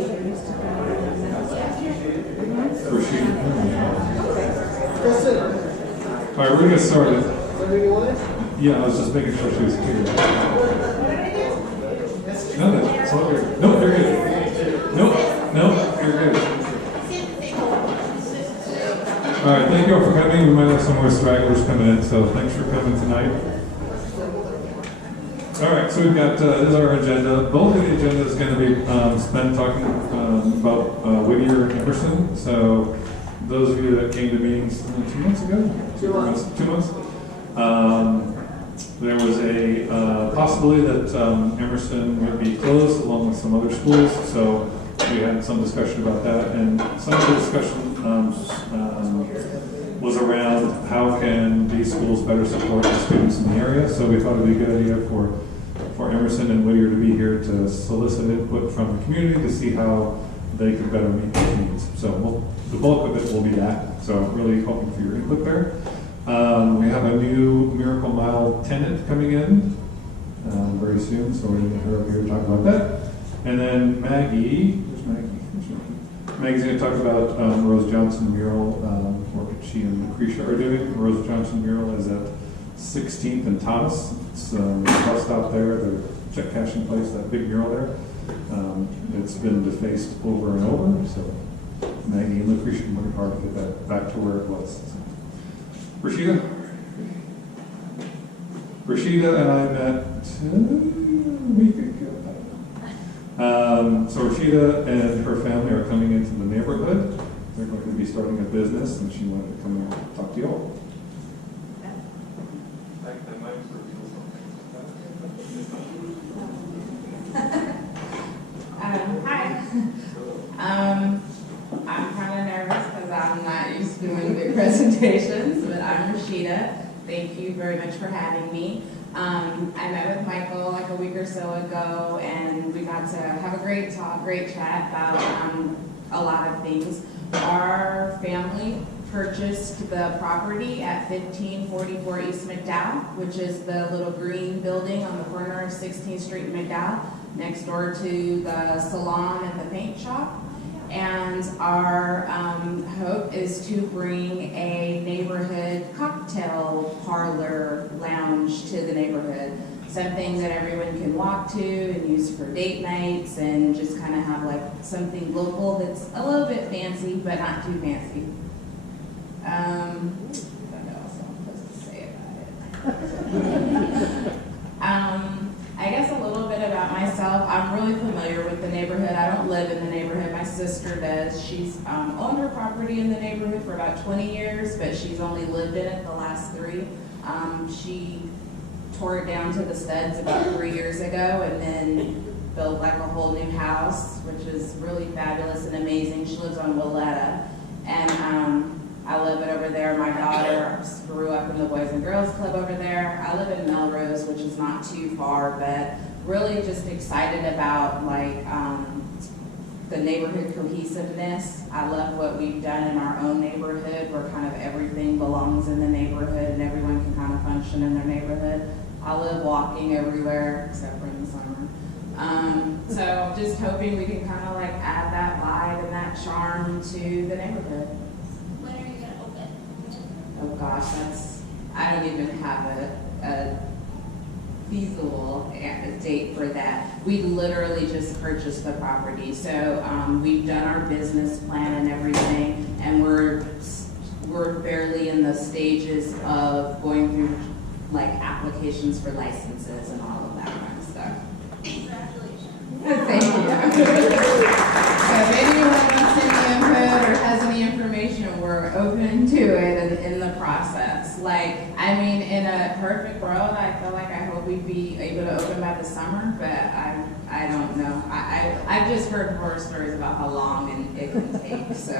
All right, we're going to get started. Yeah, I was just making sure she was here. No, it's all good. No, you're good. No, you're good. All right, thank you all for coming. We might have some more stragglers coming in, so thanks for coming tonight. All right, so we've got, this is our agenda. Both of the agenda is going to be spent talking about Whittier and Emerson. So those of you that came to meetings 2 months ago? 2 months. 2 months. There was a possibility that Emerson would be closed along with some other schools. So we had some discussion about that. And some of the discussion was around how can these schools better support the students in the area. So we thought it would be a good idea for Emerson and Whittier to be here to solicit input from the community to see how they could better meet their needs. So the bulk of it will be that. So really hoping for your input there. We have a new Miracle Mile tenant coming in very soon, so we're going to get her up here to talk about that. And then Maggie, where's Maggie? Maggie's going to talk about Rose Johnson mural, what she and Lucretia are doing. Rose Johnson mural is at 16th and Thomas. It's the bus stop there, the check cashing place, that big mural there. It's been defaced over and over, so Maggie and Lucretia are working hard to get that back to where it was. Rashida and I met a week ago. So Rashida and her family are coming into the neighborhood. They're going to be starting a business, and she wanted to come and talk to you all. Hi. I'm kind of nervous because I'm not used to doing big presentations, but I'm Rashida. Thank you very much for having me. I met with Michael like a week or so ago, and we got to have a great chat about a lot of things. Our family purchased the property at 1544 East McDowell, which is the little green building on the corner of 16th Street and McDowell, next door to the salon and the paint shop. And our hope is to bring a neighborhood cocktail parlor lounge to the neighborhood. Something that everyone can walk to and use for date nights, and just kind of have like something local that's a little bit fancy, but not too fancy. I don't know what else I'm supposed to say about it. I guess a little bit about myself. I'm really familiar with the neighborhood. I don't live in the neighborhood. My sister does. She's owned her property in the neighborhood for about 20 years, but she's only lived in it the last 3. She tore it down to the studs about 3 years ago, and then built like a whole new house, which is really fabulous and amazing. She lives on Willetta, and I live it over there. My daughter grew up in the Boys and Girls Club over there. I live in Melrose, which is not too far, but really just excited about like the neighborhood cohesiveness. I love what we've done in our own neighborhood, where kind of everything belongs in the neighborhood and everyone can kind of function in their neighborhood. I live walking everywhere except for in the summer. So just hoping we can kind of like add that vibe and that charm to the neighborhood. When are you going to open? Oh gosh, I don't even have a feasible date for that. We literally just purchased the property. So we've done our business plan and everything, and we're barely in the stages of going through like applications for licenses and all of that kind of stuff. Congratulations. Thank you. So if anyone wants any input or has any information, we're open to it and in the process. Like, I mean, in a perfect world, I feel like I hope we'd be able to open by the summer, but I don't know. I've just heard horror stories about how long it can take, so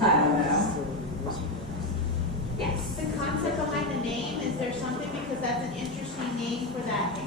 I don't know. Yes. The concept behind the name, is there something, because that's an interesting name for that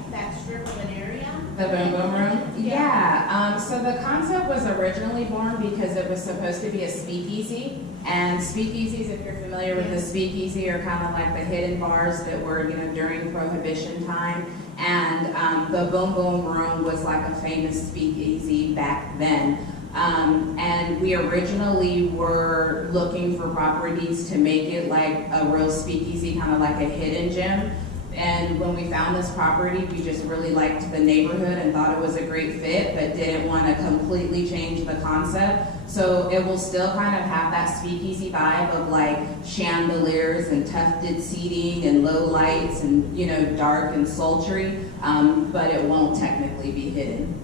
strip of an area? The Boom Boom Room? Yeah. So the concept was originally born because it was supposed to be a speakeasy. And speakeasies, if you're familiar with the speakeasy, are kind of like the hidden bars that were, during Prohibition time. And The Boom Boom Room was like a famous speakeasy back then. And we originally were looking for properties to make it like a real speakeasy, kind of like a hidden gem. And when we found this property, we just really liked the neighborhood and thought it was a great fit, but didn't want to completely change the concept. So it will still kind of have that speakeasy vibe of like chandeliers and tufted seating and low lights and, you know, dark and sultry, but it won't technically be hidden.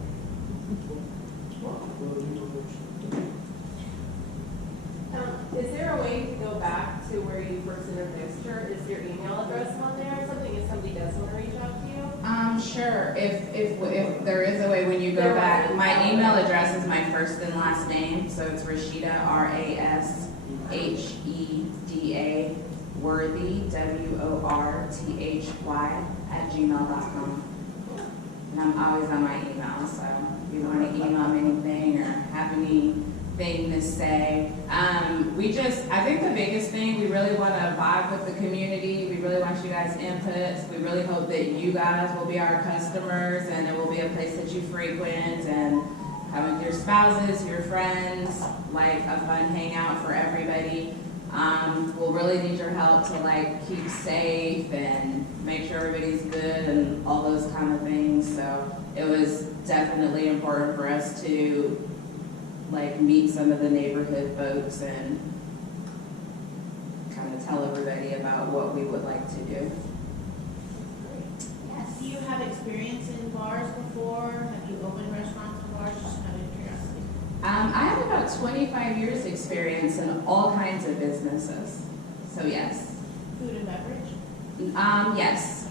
Is there a way to go back to where you first introduced her? Is your email address on there or something if somebody does want to reach out to you? Sure. If there is a way when you go back, my email address is my first and last name, so it's Rashida, RASHEDA, Worthy, WORTHY @gmail.com. And I'm always on my email, so if you want to email me anything or have anything to say. I think the biggest thing, we really want to vibe with the community. We really want you guys' inputs. We really hope that you guys will be our customers and it will be a place that you frequent and have with your spouses, your friends, like a fun hangout for everybody. We'll really need your help to like keep safe and make sure everybody's good and all those kind of things. So it was definitely important for us to like meet some of the neighborhood folks and kind of tell everybody about what we would like to do. Yes. Do you have experience in bars before? Have you opened restaurants and bars? Just out of curiosity. I have about 25 years experience in all kinds of businesses. So yes. Food and beverage? Yes.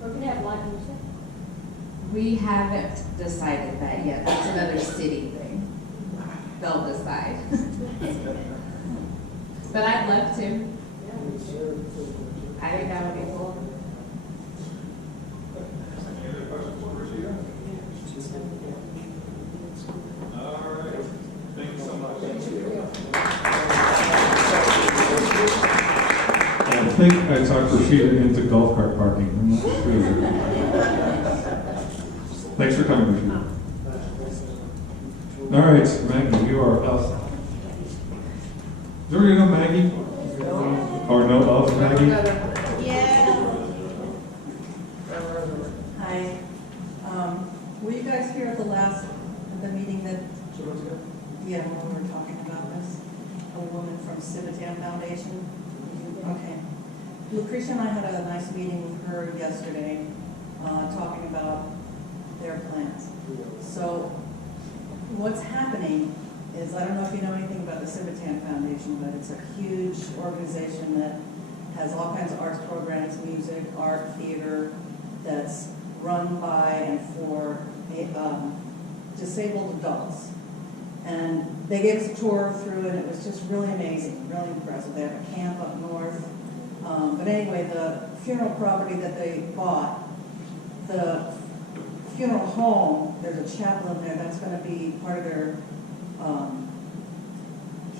We're going to have live music. We haven't decided that yet. That's another city thing. They'll decide. But I'd love to. I think that would be cool. Any other questions for Rashida? All right. Thank you so much. I think I talked Rashida into golf cart parking. I'm not sure. Thanks for coming, Rashida. All right, Maggie, you are up. Do you know Maggie? Or know of Maggie? Yeah. Hi. Were you guys here at the meeting that, yeah, when we were talking about this? A woman from Civitan Foundation? Okay. Lucretia and I had a nice meeting with her yesterday, talking about their plans. So what's happening is, I don't know if you know anything about the Civitan Foundation, but it's a huge organization that has all kinds of arts programs, music, art, theater, that's run by and for disabled adults. And they gave us a tour through, and it was just really amazing, really impressive. They have a camp up north. But anyway, the funeral property that they bought, the funeral home, there's a chapel in there that's going to be part of their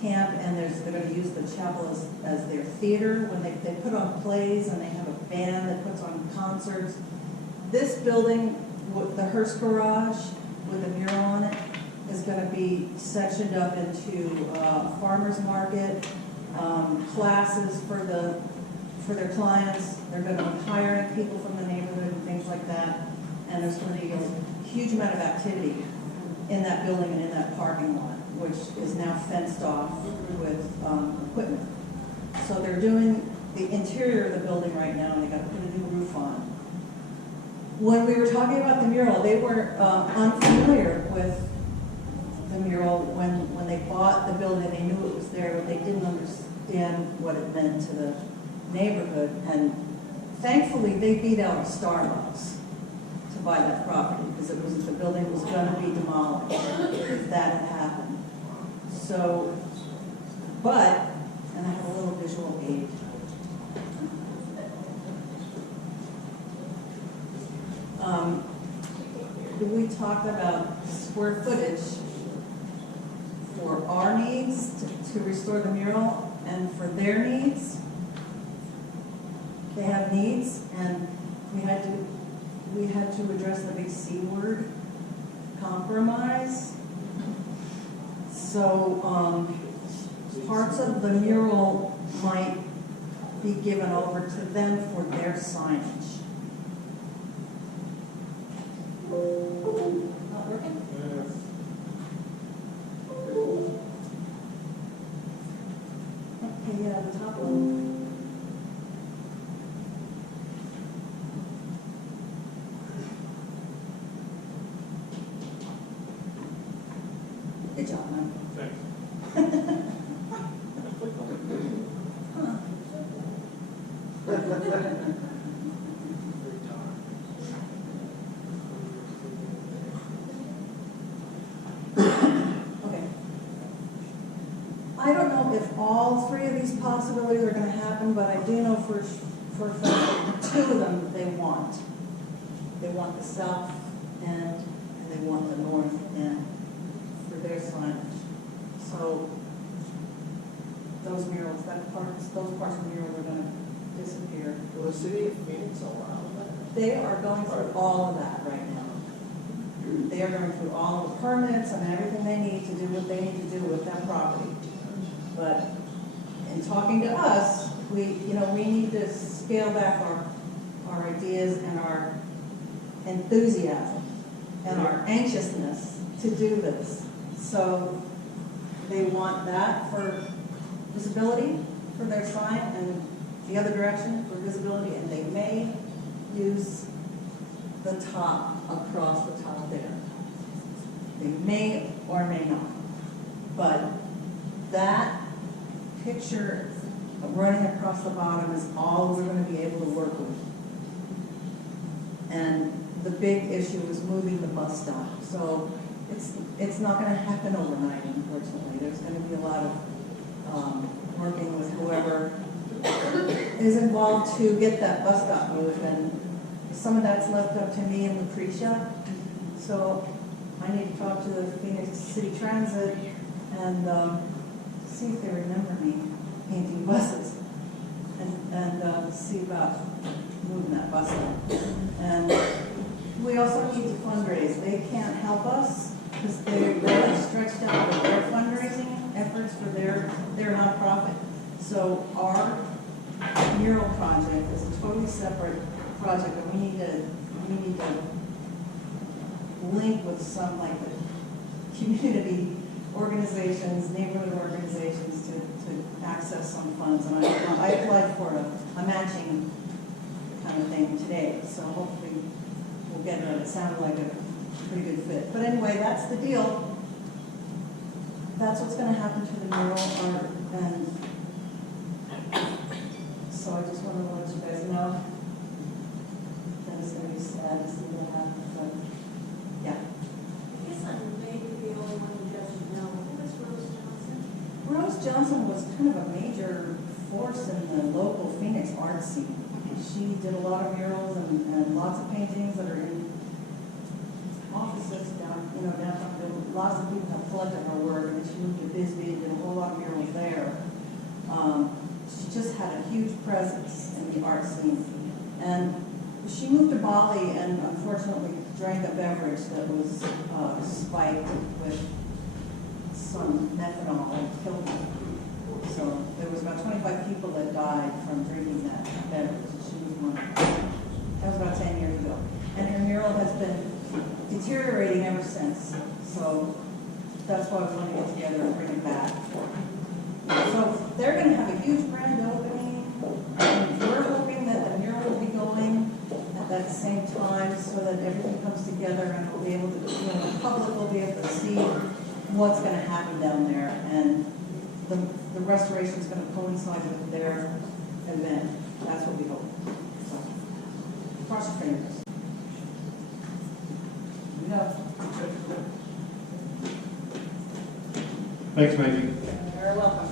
camp, and they're going to use the chapel as their theater when they put on plays, and they have a band that puts on concerts. This building, with the Hearst Garage with a mural on it, is going to be sectioned up into farmers market, classes for their clients. They're going to be hiring people from the neighborhood and things like that. And there's going to be a huge amount of activity in that building and in that parking lot, which is now fenced off with equipment. So they're doing the interior of the building right now, and they got to put a new roof on. When we were talking about the mural, they were unfamiliar with the mural. When they bought the building, they knew it was there, but they didn't understand what it meant to the neighborhood. And thankfully, they beat out a Starbucks to buy that property, because the building was going to be demolished if that had happened. So, but, and I have a little visual aid. We talked about square footage for our needs to restore the mural, and for their needs. They have needs, and we had we had to address the big C word, compromise. So, parts of the mural might be given over to them for their signage. Not working? Okay, yeah, the top one. Good job, man. Thanks. Okay. I don't know if all three of these possibilities are gonna happen, but I do know for a fact that two of them they want. They want the south end and they want the north end for their signage. So those murals, those parts of the mural are gonna disappear. Will the city of Phoenix allow that? They are going through all of that right now. They are going through all the permits and everything they need to do what they need to do with that property. But in talking to us, we need to scale back our ideas and our enthusiasm and our anxiousness to do this. So they want that for visibility for their sign and the other direction for visibility, and they may use the top across the top there. They may or may not. But that picture of running across the bottom is all we're going to be able to work with. And the big issue is moving the bus stop. So it's not going to happen overnight, unfortunately. There's going to be a lot of working with whoever is involved to get that bus stop moved. And some of that's left up to me and Lucretia. So I need to talk to the Phoenix City Transit and see if they remember me painting buses and see about moving that bus stop. And we also need to fundraise. They can't help us because they're really stretched out with their fundraising efforts for their nonprofit. So our mural project is a totally separate project, and we need to link with some like the community organizations, neighborhood organizations to access some funds. And I applied for a matching kind of thing today, so hopefully we'll get it. It sounded like a pretty good fit. But anyway, that's the deal. That's what's going to happen to the mural art, and so I just want to let you guys know that it's going to be sad to see that happen, but yeah. I guess I'm maybe the only one who doesn't know. Who is Rose Johnson? Rose Johnson was kind of a major force in the local Phoenix art scene. She did a lot of murals and lots of paintings that are in offices downtown. Lots of people have collected her work, and she moved to Bisbee and did a whole lot of murals there. She just had a huge presence in the art scene. And she moved to Bali and unfortunately drank a beverage that was spiked with some methanol and killed her. So there was about 25 people that died from drinking that beverage. She was one. That was about 10 years ago. And her mural has been deteriorating ever since. So that's why we want to get together and bring it back. So they're going to have a huge grand opening. And we're hoping that the mural will be going at that same time so that everything comes together and we'll be able to, the public will be able to see what's going to happen down there. And the restoration is going to coincide with their event. That's what we hope. So, cross your fingers. Here we go. Thanks, Maggie. You're very welcome.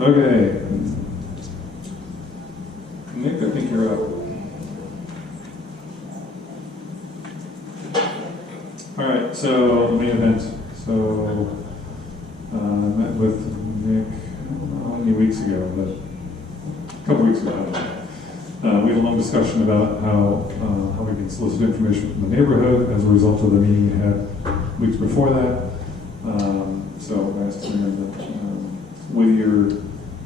Okay. Nick, I think you're up. All right, so the main event. So I met with Nick, I don't know how many weeks ago, but a couple weeks ago. I don't know. We had a long discussion about how we can solicit information from the neighborhood as a result of the meeting we had weeks before that. So I asked him and Whittier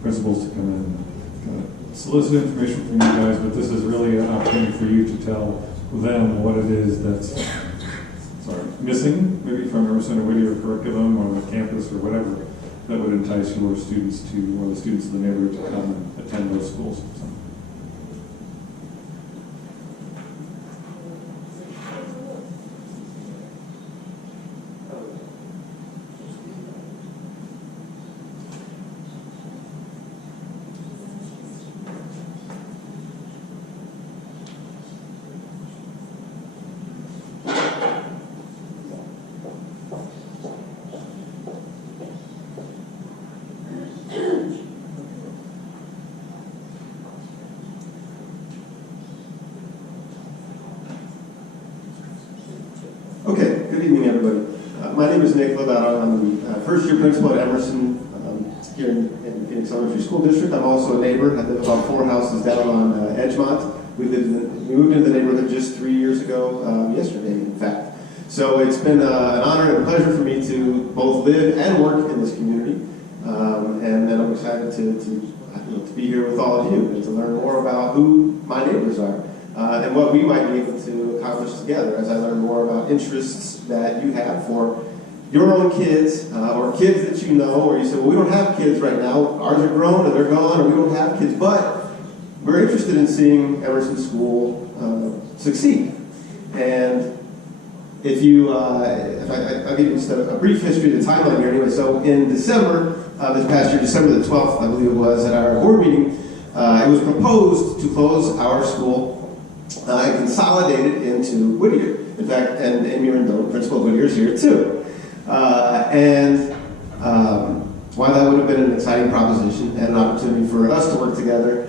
principals to come in and solicit information from you guys, but this is really an opportunity for you to tell them what it is that's missing, maybe from Emerson or Whittier curriculum or the campus or whatever, that would entice your students to, or the students of the neighborhood to come and attend those schools. So. Okay, good evening, everybody. My name is Nick Lovato. I'm the first-year principal at Emerson here in Phoenix Elementary School District. I'm also a neighbor. I live about 4 houses down on Edgemont. We moved into the neighborhood just 3 years ago, yesterday, in fact. So it's been an honor and a pleasure for me to both live and work in this community. And then I'm excited to be here with all of you and to learn more about who my neighbors are. And what we might be able to accomplish together as I learn more about interests that you have for your own kids or kids that you know, or you say, well, we don't have kids right now. Ours are grown or they're gone, or we don't have kids. But we're interested in seeing Emerson School succeed. And if you, I'll give you just a brief history of the timeline here anyway. So in December, this past year, December the 12th, I believe it was, at our board meeting, it was proposed to close our school and consolidate it into Whittier. In fact, and Amy Rendon, principal of Whittier, is here too. While that would have been an exciting proposition and an opportunity for us to work together,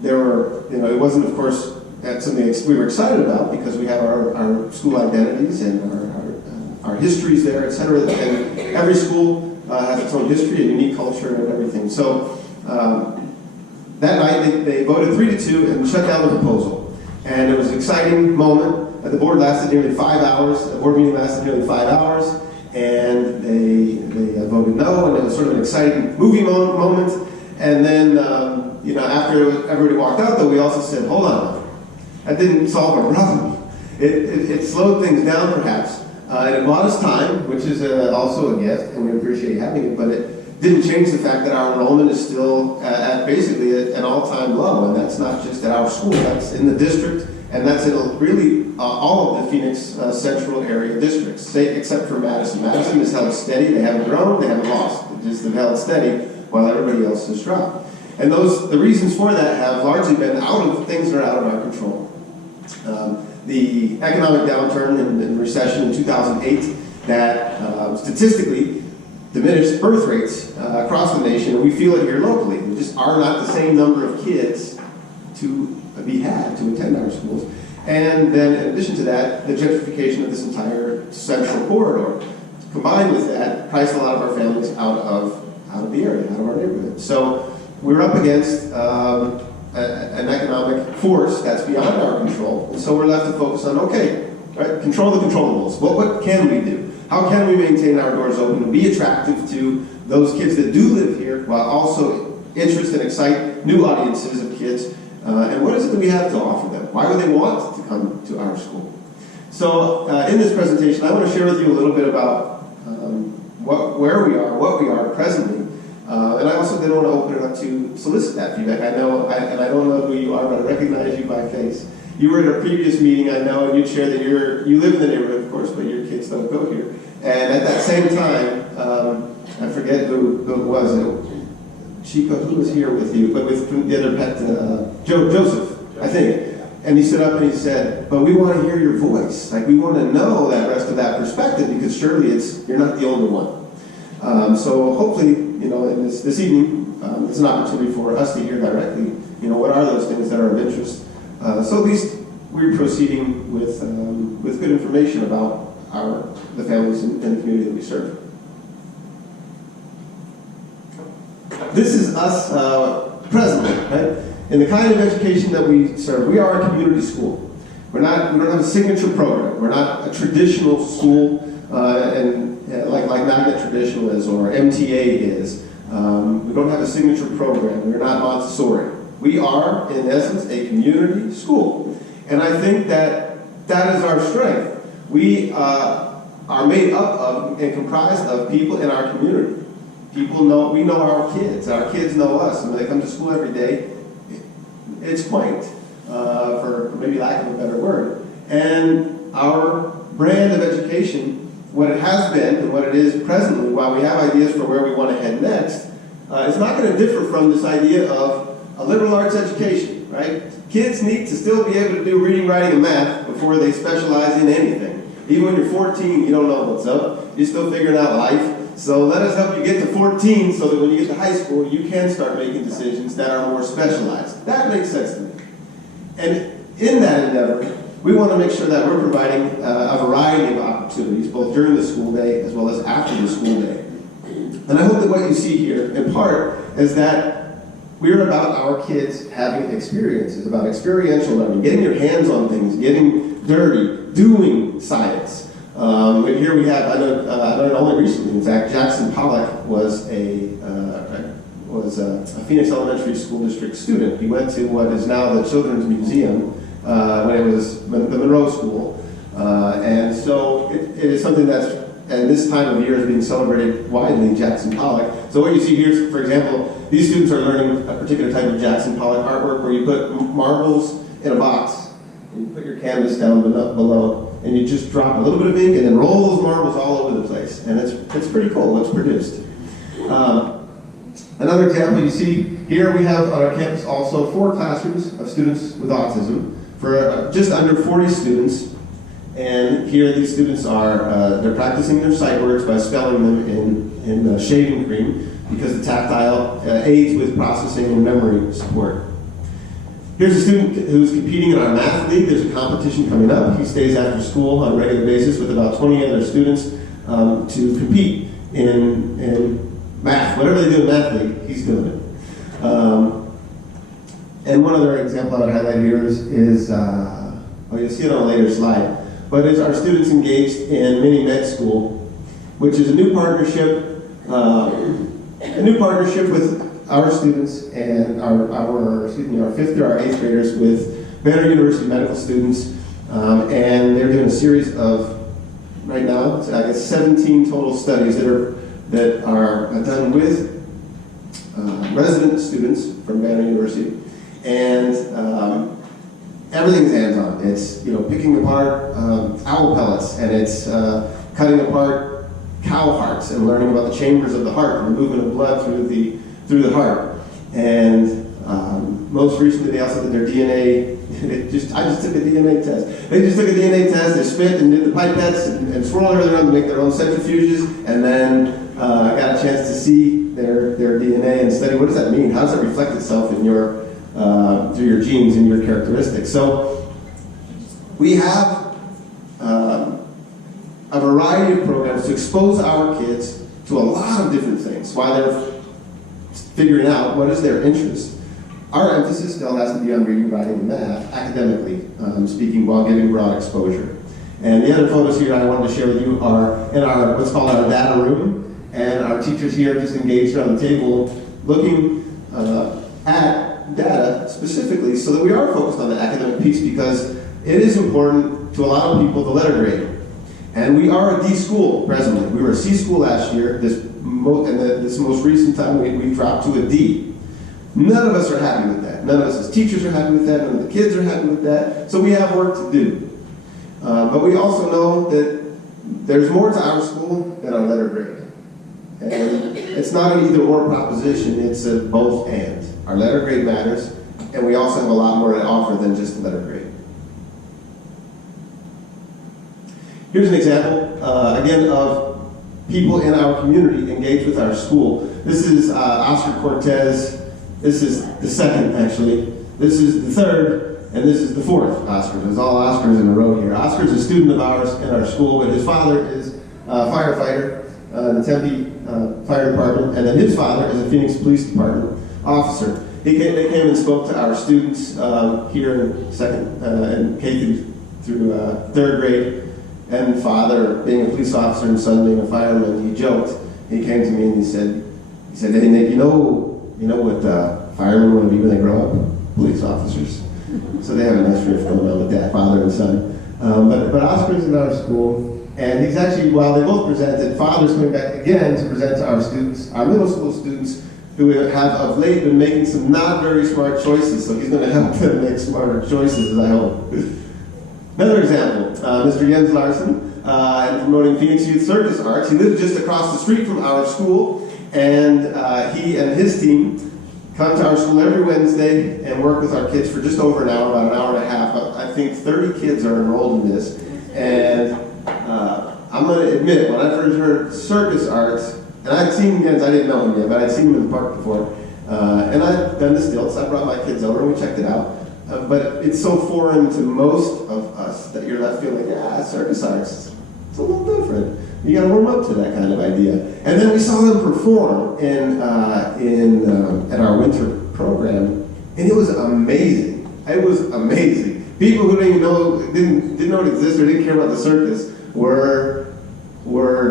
there were, it wasn't, of course, something we were excited about because we have our school identities and our histories there, et cetera. And every school has its own history and unique culture and everything. So that night they voted 3-2 and shut down the proposal. And it was an exciting moment. The board lasted nearly 5 hours. The board meeting lasted nearly 5 hours. And they voted no, and it was sort of an exciting movie moment. And then, after everybody walked out, though, we also said, hold on, that didn't solve our problem. It slowed things down, perhaps. And it bought us time, which is also a gift, and we appreciate having it, but it didn't change the fact that our enrollment is still at basically an all-time low, and that's not just at our school, that's in the district, and that's in really all of the Phoenix central area districts, except for Madison. Madison has held steady, they haven't grown, they haven't lost, they just have held steady while everybody else has dropped. And the reasons for that have largely been things that are out of our control. The economic downturn and recession in 2008 that statistically diminished birth rates across the nation, and we feel it here locally. There just are not the same number of kids to be had to attend our schools. And then in addition to that, the gentrification of this entire central corridor, combined with that, priced a lot of our families out of the area, out of our neighborhood. So we're up against an economic force that's beyond our control, and so we're left to focus on, okay, right, control the controllables. What can we do? How can we maintain our doors open and be attractive to those kids that do live here, while also interest and excite new audiences of kids? And what is it that we have to offer them? Why would they want to come to our school? So in this presentation, I want to share with you a little bit about where we are, what we are presently. And I also did want to open it up to solicit that feedback. I know, and I don't know who you are, but I recognize you by face. You were at a previous meeting, I know, and you shared that you live in the neighborhood, of course, but your kids don't go here. And at that same time, I forget who it was. Chico, who was here with you? But with the other pet, Joseph, I think. And he stood up and he said, but we want to hear your voice. Like, we want to know that rest of that perspective, because surely you're not the only one. So hopefully, in this evening, it's an opportunity for us to hear directly, what are those things that are of interest. So at least we're proceeding with good information about the families and the community that we serve. This is us presently, right? In the kind of education that we serve, we are a community school. We don't have a signature program. We're not a traditional school, like Magnet Traditional is or MTA is. We don't have a signature program. We're not Montessori. We are, in essence, a community school. And I think that is our strength. We are made up of and comprised of people in our community. We know our kids. Our kids know us. And when they come to school every day, it's quaint, for maybe lack of a better word. And our brand of education, what it has been and what it is presently, while we have ideas for where we want to head next, it's not going to differ from this idea of a liberal arts education, right? Kids need to still be able to do reading, writing, and math before they specialize in anything. Even when you're 14, you don't know what's up. You're still figuring out life. So let us help you get to 14 so that when you get to high school, you can start making decisions that are more specialized. That makes sense to me. And in that endeavor, we want to make sure that we're providing a variety of opportunities, both during the school day as well as after the school day. And I hope that what you see here, in part, is that we're about our kids having experiences, about experiential learning, getting your hands on things, getting dirty, doing science. Here we have, I learned only recently, in fact, Jackson Pollock was a Phoenix Elementary School District student. He went to what is now the Children's Museum when it was the Monroe School. And so it is something that's, and this time of year is being celebrated widely, Jackson Pollock. So what you see here, for example, these students are learning a particular type of Jackson Pollock artwork where you put marbles in a box, and you put your canvas down below, and you just drop a little bit of ink and then roll those marbles all over the place. And it's pretty cool what's produced. Another example you see here, we have on our campus also 4 classrooms of students with autism for just under 40 students. And here these students are, they're practicing their sight words by spelling them in shaving cream because the tactile aids with processing and memory support. Here's a student who's competing in our math league. There's a competition coming up. He stays after school on a regular basis with about 20 other students to compete in math. Whatever they do in math league, he's doing it. And one other example I would highlight here is you'll see it on a later slide, but it's our students engaged in mini med school, which is a new partnership with our students and our 5th through our 8th graders with Banner University medical students, and they're doing a series of, right now, I guess 17 total studies that are done with resident students from Banner University, and everything's hands-on. It's picking apart owl pellets, and it's cutting apart cow hearts and learning about the chambers of the heart and the movement of blood through the heart. And most recently, they also did their DNA. I just took a DNA test. They just took a DNA test. They spit and did the pipettes and swirled everything around to make their own centrifuges, and then got a chance to see their DNA and study what does that mean? How does that reflect itself in your through your genes and your characteristics? So we have a variety of programs to expose our kids to a lot of different things while they're figuring out what is their interest. Our emphasis still has to be on reading, writing, and math, academically speaking, while giving broad exposure. And the other photos here I wanted to share with you are in our what's called our data room, and our teachers here just engaged around the table looking at data specifically so that we are focused on the academic piece, because it is important to a lot of people, the letter grade. And we are a D school presently. We were a C school last year. This most recent time we dropped to a D. None of us are happy with that. None of us as teachers are happy with that. None of the kids are happy with that. So we have work to do. But we also know that there's more to our school than our letter grade. And it's not an either-or proposition. It's a both and. Our letter grade matters, and we also have a lot more to offer than just the letter grade. Here's an example, again, of people in our community engaged with our school. This is Oscar Cortez. This is the second, actually. This is the third. and this is the fourth Oscar. There's all Oscars in a row here. Oscar's a student of ours in our school, but his father is a firefighter in the Tempe Fire Department, and then his father is a Phoenix Police Department officer. They came and spoke to our students here in K through third grade, and father, being a police officer and son being a fireman, he joked. He came to me and he said, "Hey Nick, you know what firemen want to be when they grow up? Police officers." So they have a nice riff going on with that, father and son. But Oscar's in our school, and he's actually, while they both presented, father's coming back again to present to our students, our middle school students, who have of late been making some not very smart choices, so he's going to help them make smarter choices, I hope. Another example, Mr. Jens Larson, in promoting Phoenix Youth Circus Arts. He lives just across the street from our school, and he and his team come to our school every Wednesday and work with our kids for just over an hour, about an hour and a half. I think 30 kids are enrolled in this, and I'm going to admit, when I first heard circus arts, and I'd seen Jens, I didn't know him yet, but I'd seen him in the park before, and I'd done the stilts. I brought my kids over and we checked it out. But it's so foreign to most of us that you're left feeling, circus arts, it's a little different. You got to warm up to that kind of idea. And then we saw them perform at our winter program, and it was amazing. It was amazing. People who didn't know it existed or didn't care about the circus were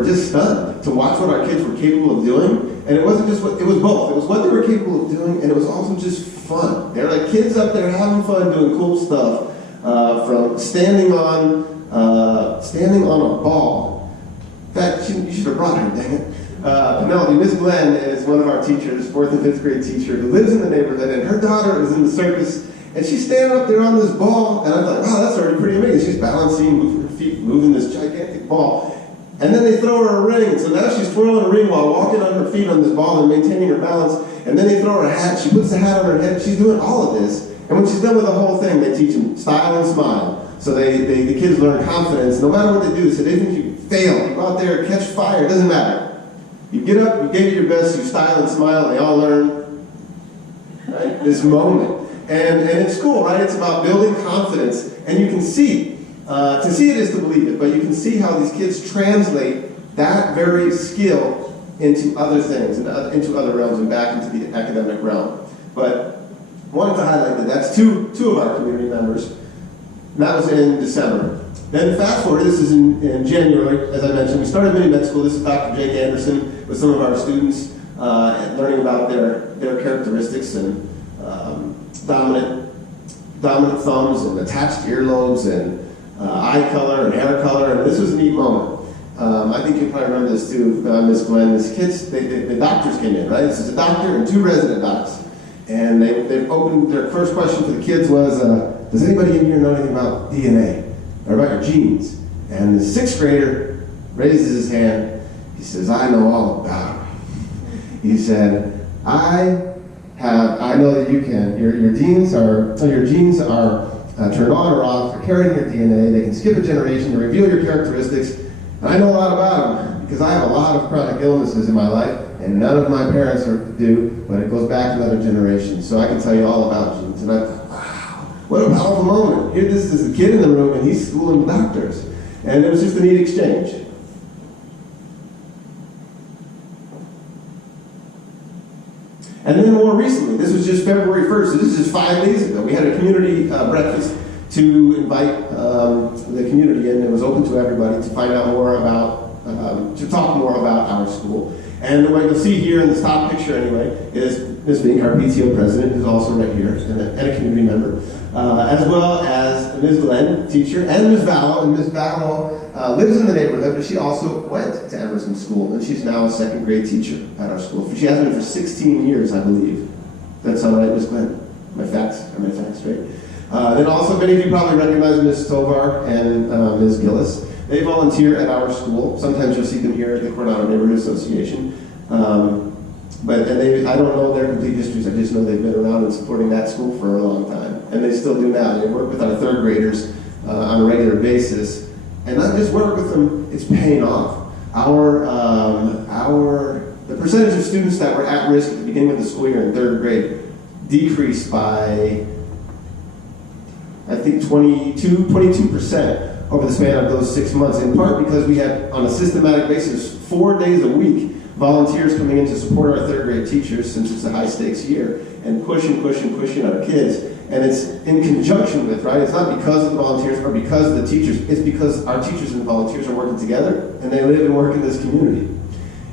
just stunned to watch what our kids were capable of doing. And it wasn't just it was both. It was what they were capable of doing, and it was also just fun. They're like kids up there having fun, doing cool stuff, from standing on a ball. In fact, you should have brought her, dang it. Penelope, Miss Glenn is one of our teachers, 4th and 5th grade teacher, who lives in the neighborhood, and her daughter is in the circus, and she's standing up there on this ball, and I thought, wow, that's already pretty amazing. She's balancing, moving her feet, moving this gigantic ball. And then they throw her a ring, so now she's twirling a ring while walking on her feet on this ball and maintaining her balance. And then they throw her a hat. She puts the hat on her head. She's doing all of this. And when she's done with the whole thing, they teach them style and smile. So the kids learn confidence. No matter what they do, so they think you fail. You go out there, catch fire. It doesn't matter. You get up, you gave it your best, you style and smile, and they all learn, right, this moment. And it's cool, right? It's about building confidence. And you can see. To see it is to believe it, but you can see how these kids translate that very skill into other things, into other realms, and back into the academic realm. But I wanted to highlight that that's two of our community members. And that was in December. Then fast forward, this is in January, as I mentioned. We started mini med school. This is Dr. Jake Anderson with some of our students, learning about their characteristics and dominant thumbs and attached earlobes and eye color and hair color, and this was a neat moment. I think you probably remember this too, Miss Glenn. These kids, the doctors came in, right? This is a doctor and 2 resident docs. And they opened, their first question for the kids was, does anybody in here know anything about DNA? Or about your genes? And the 6th grader raises his hand. He says, I know all about it. He said, I know that you can. Your genes are turned on or off. They're carrying your DNA. They can skip a generation to reveal your characteristics. And I know a lot about them because I have a lot of chronic illnesses in my life, and none of my parents do, but it goes back another generation. So I can tell you all about genes. And I thought, wow, what a powerful moment. Here this is a kid in the room, and he's schooling doctors. And it was just a neat exchange. And then more recently, this was just February 1st, so this is just 5 days ago, we had a community breakfast to invite the community in. It was open to everybody to find out more about, to talk more about our school. And what you'll see here in this top picture anyway is Ms. Vink, our PTO president, who's also right here, and a community member, as well as Ms. Glenn, teacher, and Ms. Vallow. And Ms. Vallow lives in the neighborhood, but she also went to Emerson School, and she's now a 2nd grade teacher at our school. She has been for 16 years, I believe. That's all right, Ms. Glenn? Are my facts straight? Then also, many of you probably recognize Ms. Tovar and Ms. Gillis. They volunteer at our school. Sometimes you'll see them here at the Coronado Neighborhood Association. I don't know their complete histories. I just know they've been around and supporting that school for a long time. And they still do now. They work with our 3rd graders on a regular basis. And not just work with them, it's paying off. The percentage of students that were at risk at the beginning of the school year in 3rd grade decreased by I think 22% over the span of those 6 months, in part because we had, on a systematic basis, 4 days a week, volunteers coming in to support our third grade teachers, since it's a high stakes year, and pushing our kids. And it's in conjunction with, right? It's not because of the volunteers or because of the teachers. It's because our teachers and volunteers are working together, and they live and work in this community.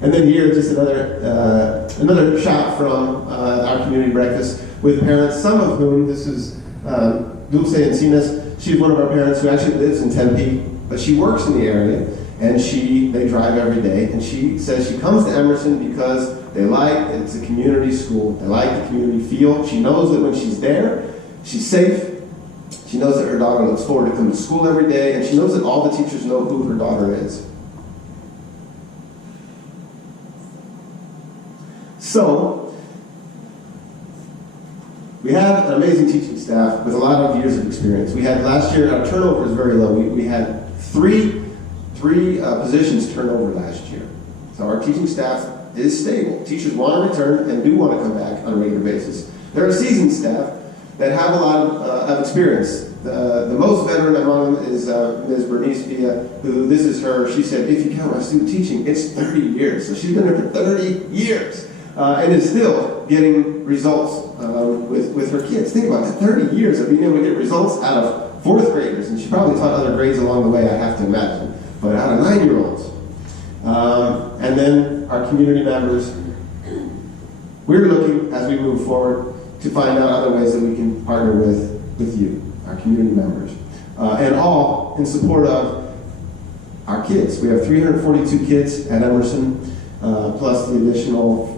And then here, just another shot from our community breakfast with parents, some of whom, this is Dulce Encinas. She's one of our parents who actually lives in Tempe, but she works in the area, and they drive every day. And she says she comes to Emerson because it's a community school. They like the community feel. She knows that when she's there, she's safe. She knows that her daughter looks forward to coming to school every day, and she knows that all the teachers know who her daughter is. So, we have an amazing teaching staff with a lot of years of experience. We had last year, our turnover is very low. We had three positions turn over last year. So our teaching staff is stable. Teachers want to return and do want to come back on a regular basis. There are seasoned staff that have a lot of experience. The most veteran among them is Ms. Bernice Villa, who, this is her, she said, if you count my student teaching, it's 30 years. So she's been there for 30 years and is still getting results with her kids. Think about that, 30 years of being able to get results out of 4th graders, and she probably taught other grades along the way, I have to imagine, but out of 9-year-olds. And then our community members, we're looking, as we move forward, to find out other ways that we can partner with you, our community members, and all in support of our kids. We have 342 kids at Emerson, plus the additional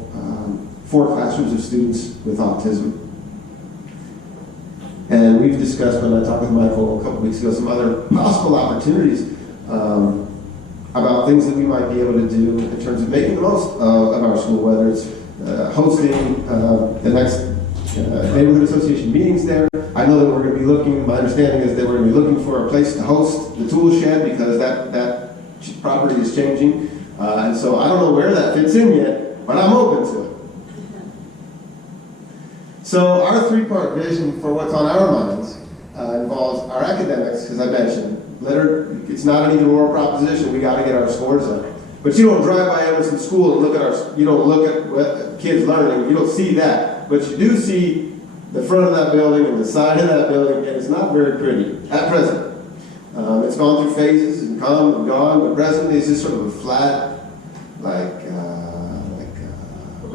4 classrooms of students with autism. And we've discussed, when I talked with Michael a couple weeks ago, some other possible opportunities about things that we might be able to do in terms of making the most of our school, whether it's hosting the next neighborhood association meetings there. I know that we're going to be looking, my understanding is that we're going to be looking for a place to host the tool shed, because that property is changing. And so I don't know where that fits in yet, but I'm open to it. So our 3-part vision for what's on our minds involves our academics, as I mentioned. It's not an either-or proposition. We got to get our scores up. But you don't drive by Emerson School and you don't look at what kids learning. You don't see that. But you do see the front of that building and the side of that building, and it's not very pretty at present. It's gone through phases and come and gone, but presently it's just sort of a flat,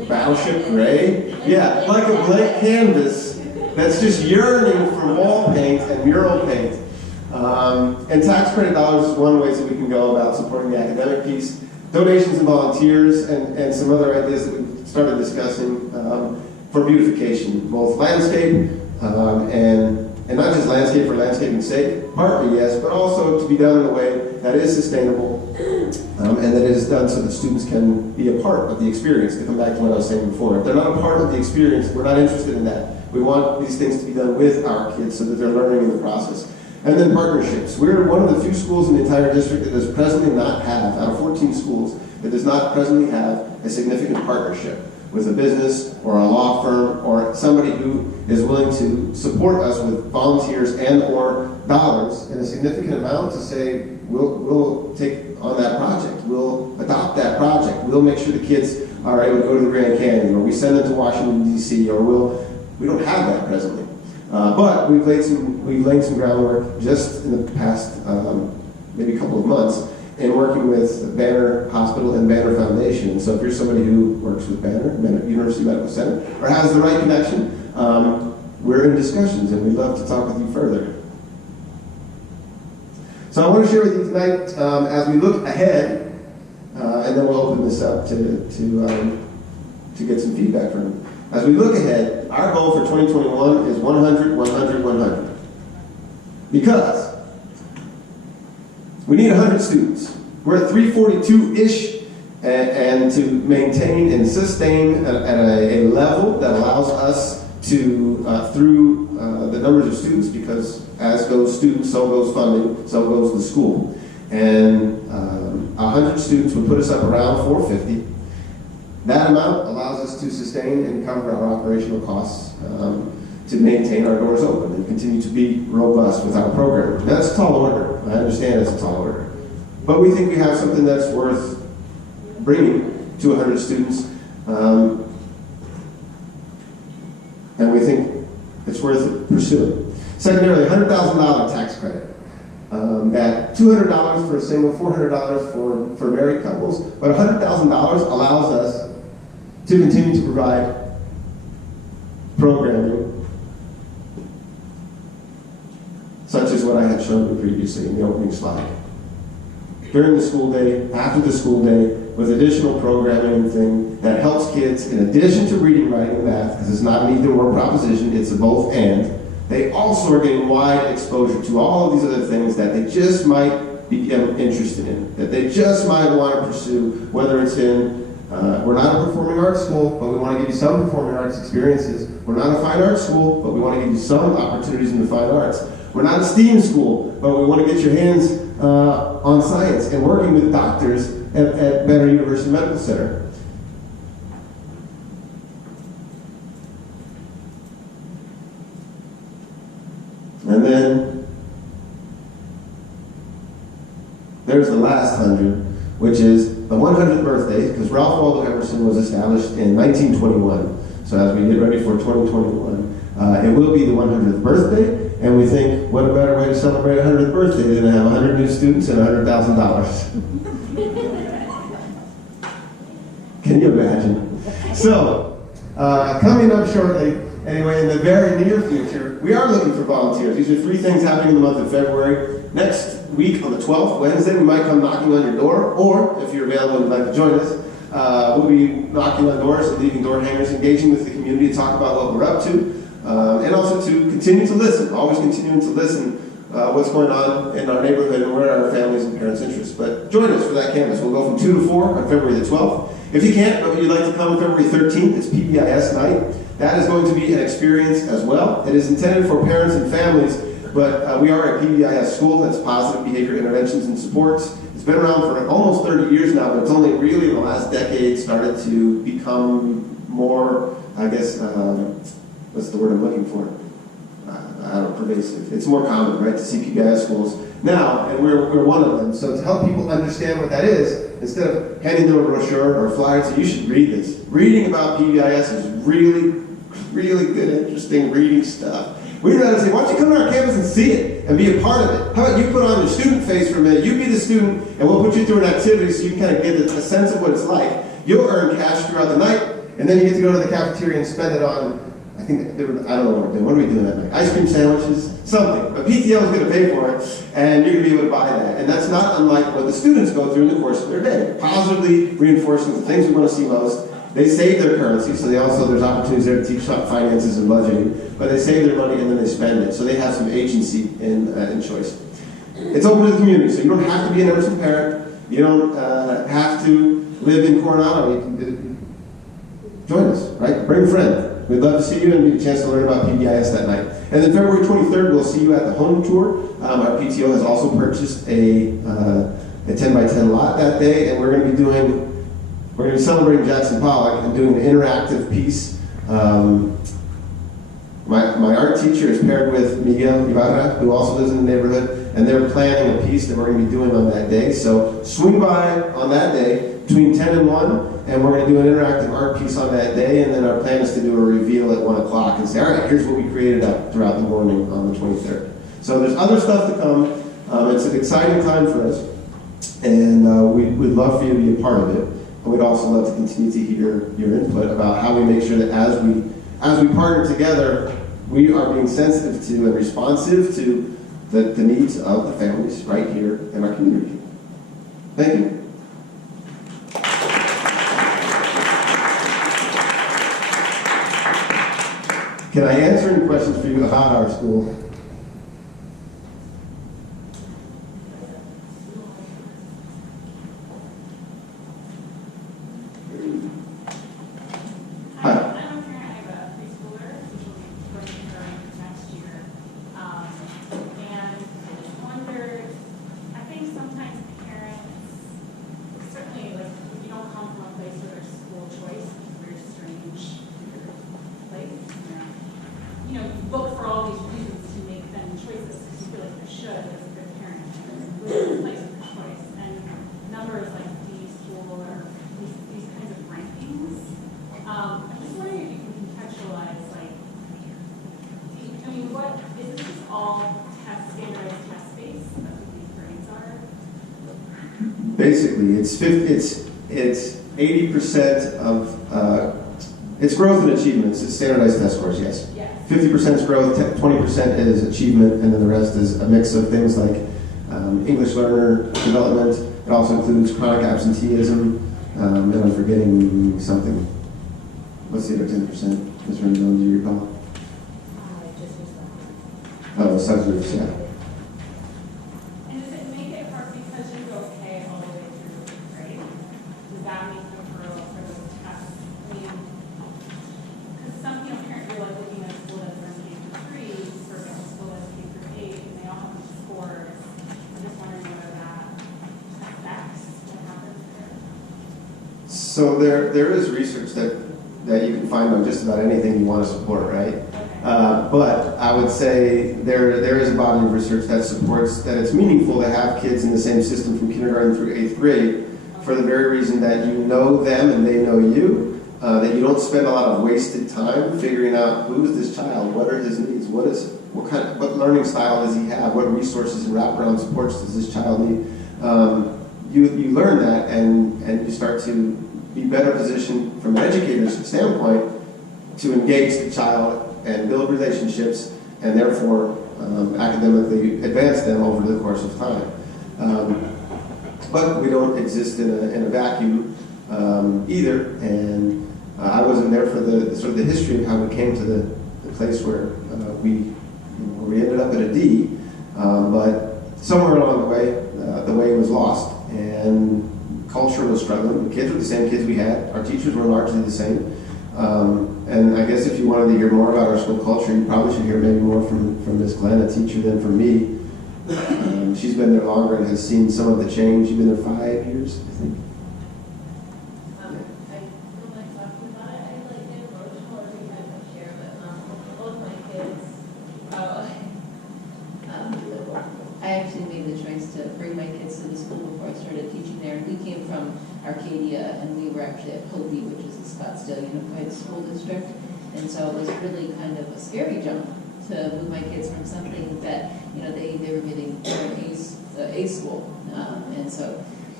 battleship gray. Yeah, like a blank canvas that's just yearning for wall paint and mural paint. And tax credit dollars is one way that we can go about supporting the academic piece. Donations and volunteers, and some other ideas that we've started discussing for beautification, both landscape and not just landscape for landscaping's sake, partly yes, but also to be done in a way that is sustainable and that is done so that students can be a part of the experience. To come back to what I was saying before, if they're not a part of the experience, we're not interested in that. We want these things to be done with our kids so that they're learning in the process. And then partnerships. We're one of the few schools in the entire district that does presently not have, out of 14 schools, that does not presently have a significant partnership with a business or a law firm or somebody who is willing to support us with volunteers and or dollars in a significant amount to say, we'll take on that project, we'll adopt that project, we'll make sure the kids are able to go to the Grand Canyon, or we send them to Washington, D.C., or we don't have that presently. But we've laid some groundwork just in the past maybe a couple of months in working with Banner Hospital and Banner Foundation. And so if you're somebody who works with Banner University Medical Center, or has the right connection, we're in discussions and we'd love to talk with you further. So I want to share with you tonight as we look ahead, and then we'll open this up to get some feedback from you. As we look ahead, our goal for 2021 is 100, 100, 100. Because we need 100 students. We're at 342-ish, and to maintain and sustain at a level that allows us to, through the numbers of students, because as goes students, so goes funding, so goes the school. And 100 students would put us up around 450. That amount allows us to sustain and cover our operational costs, to maintain our doors open and continue to be robust with our program. That's a tall order. I understand it's a tall order. But we think we have something that's worth bringing to 100 students. And we think it's worth pursuing. Secondarily, $100,000 tax credit. At $200 for a single, $400 for married couples, but $100,000 allows us to continue to provide programming such as what I had shown you previously in the opening slide. During the school day, after the school day, with additional programming and thing that helps kids, in addition to reading, writing, and math, because it's not an either-or proposition, it's a both and. They also are getting wide exposure to all of these other things that they just might be interested in, that they just might want to pursue, whether it's in, we're not a performing arts school, but we want to give you some performing arts experiences. We're not a fine arts school, but we want to give you some opportunities in the fine arts. We're not a STEAM school, but we want to get your hands on science and working with doctors at Banner University Medical Center. And then there's the last 100, which is the 100th birthday, because Ralph Waldo Emerson was established in 1921. So as we get ready for 2021, it will be the 100th birthday, and we think, what a better way to celebrate a 100th birthday than to have 100 new students and $100,000. Can you imagine? So, coming up shortly, anyway, in the very near future, we are looking for volunteers. These are 3 things happening in the month of February. Next week, on the 12th, Wednesday, we might come knocking on your door, or if you're available and you'd like to join us, we'll be knocking on doors and leaving door hangers, engaging with the community to talk about what we're up to, and also to continue to listen, always continuing to listen what's going on in our neighborhood and where our families and parents' interests. But join us for that canvas. We'll go from 2 to 4 on February the 12th. If you can't, but you'd like to come February 13th, it's PBIS night. That is going to be an experience as well. It is intended for parents and families, but we are a PBIS school. That's Positive Behavior Interventions and Supports. It's been around for almost 30 years now, but it's only really in the last decade started to become more, I guess, what's the word I'm looking for? I don't know, pervasive. It's more common, right, to see PBIS schools now, and we're one of them. So to help people understand what that is, instead of handing them a brochure or a flyer, so you should read this. Reading about PBIS is really, really good, interesting reading stuff. We'd rather say, why don't you come to our campus and see it and be a part of it? How about you put on your student face for a minute, you be the student, and we'll put you through an activity so you can kind of get a sense of what it's like. You'll earn cash throughout the night, and then you get to go to the cafeteria and spend it on, I don't know what we're doing. What are we doing that night? Ice cream sandwiches? Something. But PTO is going to pay for it, and you're going to be able to buy that. And that's not unlike what the students go through in the course of their day. Positively reinforcing the things we want to see most. They save their currency, so there's opportunities there to teach finances and budgeting, but they save their money and then they spend it, so they have some agency in choice. It's open to the community, so you don't have to be an Emerson parent, you don't have to live in Coronado, you can join us, right? Bring a friend. We'd love to see you and get a chance to learn about PBIS that night. And then February 23rd, we'll see you at the home tour. Our PTO has also purchased a 10x10 lot that day, and we're going to be celebrating Jackson Pollock and doing an interactive piece. My art teacher is paired with Miguel Ibarra, who also lives in the neighborhood, and they're planning a piece that we're going to be doing on that day. So swing by on that day between 10 and 1, and we're going to do an interactive art piece on that day, and then our plan is to do a reveal at 1 o'clock and say, all right, here's what we created up throughout the morning on the 23rd. So there's other stuff to come. It's an exciting time for us, and we'd love for you to be a part of it. And we'd also love to continue to hear your input about how we make sure that as we partner together, we are being sensitive to and responsive to the needs of the families right here in our community. Thank you. Can I answer any questions for you about our school? You know, basically, it's 80% of it's growth and achievements. It's standardized test scores, yes. Yes. 50% is growth, 20% is achievement, and then the rest is a mix of things like English learner development. It also includes chronic absenteeism, and I'm forgetting something. What's the other 10%? Ms. Rendon, do you recall? Oh, subgroups, yeah. And does it make it hard because you go K all the way through eighth grade? Does that make the hurdle for those tests? I mean, because some, parents are like looking at a school that's from K through 3 versus a school that's K through 8, and they all have these scores. I'm just wondering whether that affects what happens there. So there is research that you can find on just about anything you want to support, right? But I would say there is a body of research that supports that it's meaningful to have kids in the same system from kindergarten through 8th grade for the very reason that you know them and they know you, that you don't spend a lot of wasted time figuring out who is this child, what are his needs, what learning style does he have, what resources and wraparound supports does this child need. You learn that and you start to be better positioned from an educator's standpoint to engage the child and build relationships and therefore academically advance them over the course of time. But we don't exist in a vacuum either, and I wasn't there for the sort of the history of how we came to the place where we ended up at a D, but somewhere along the way was lost, and culture was struggling. The kids were the same kids we had. Our teachers were largely the same. And I guess if you wanted to hear more about our school culture, you probably should hear maybe more from Ms. Glenn, a teacher, than from me. She's been there longer and has seen some of the change. You've been there 5 years, I think. I don't like talking about it. I get emotional every time I share, but both my kids, I actually made the choice to bring my kids to the school before I started teaching there. We came from Arcadia, and we were actually at Hopi, which is a Scottsdale Unified School District. And so it was really kind of a scary jump to move my kids from something that, they were getting A school.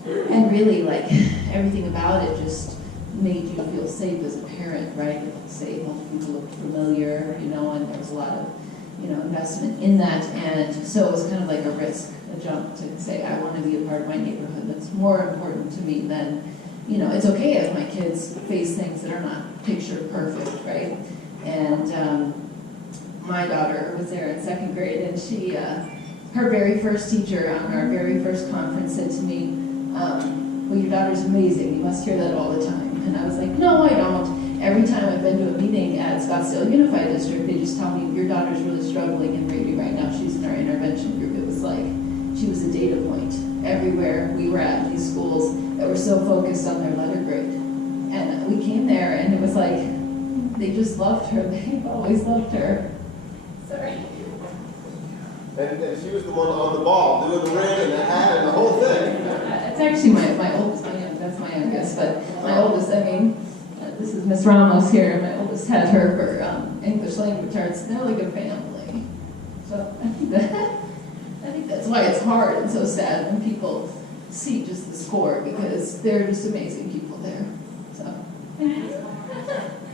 And really, like, everything about it just made you feel safe as a parent, right? Safe, most people looked familiar, and there was a lot of, investment in that. And so it was kind of like a risk, a jump to say, I want to be a part of my neighborhood. That's more important to me than, it's okay if my kids face things that are not picture perfect, right? And my daughter was there in 2nd grade, and she, her very first teacher on our very first conference said to me, well, your daughter's amazing. You must hear that all the time. And I was like, no, I don't. Every time I've been to a meeting at Scottsdale Unified District, they just tell me, your daughter's really struggling in Brady right now. She's in our intervention group. It was like, she was a data point everywhere we were at, these schools that were so focused on their letter grade. And we came there, and it was like, they just loved her. They've always loved her. Sorry. And she was the one on the ball, doing the ring and the hat and the whole thing. It's actually my oldest, that's my youngest, but my oldest, this is Miss Ramos here, and my oldest had her for English language arts. They're like a family. So I think that's why it's hard and so sad when people see just the score, because they're just amazing people there. So. I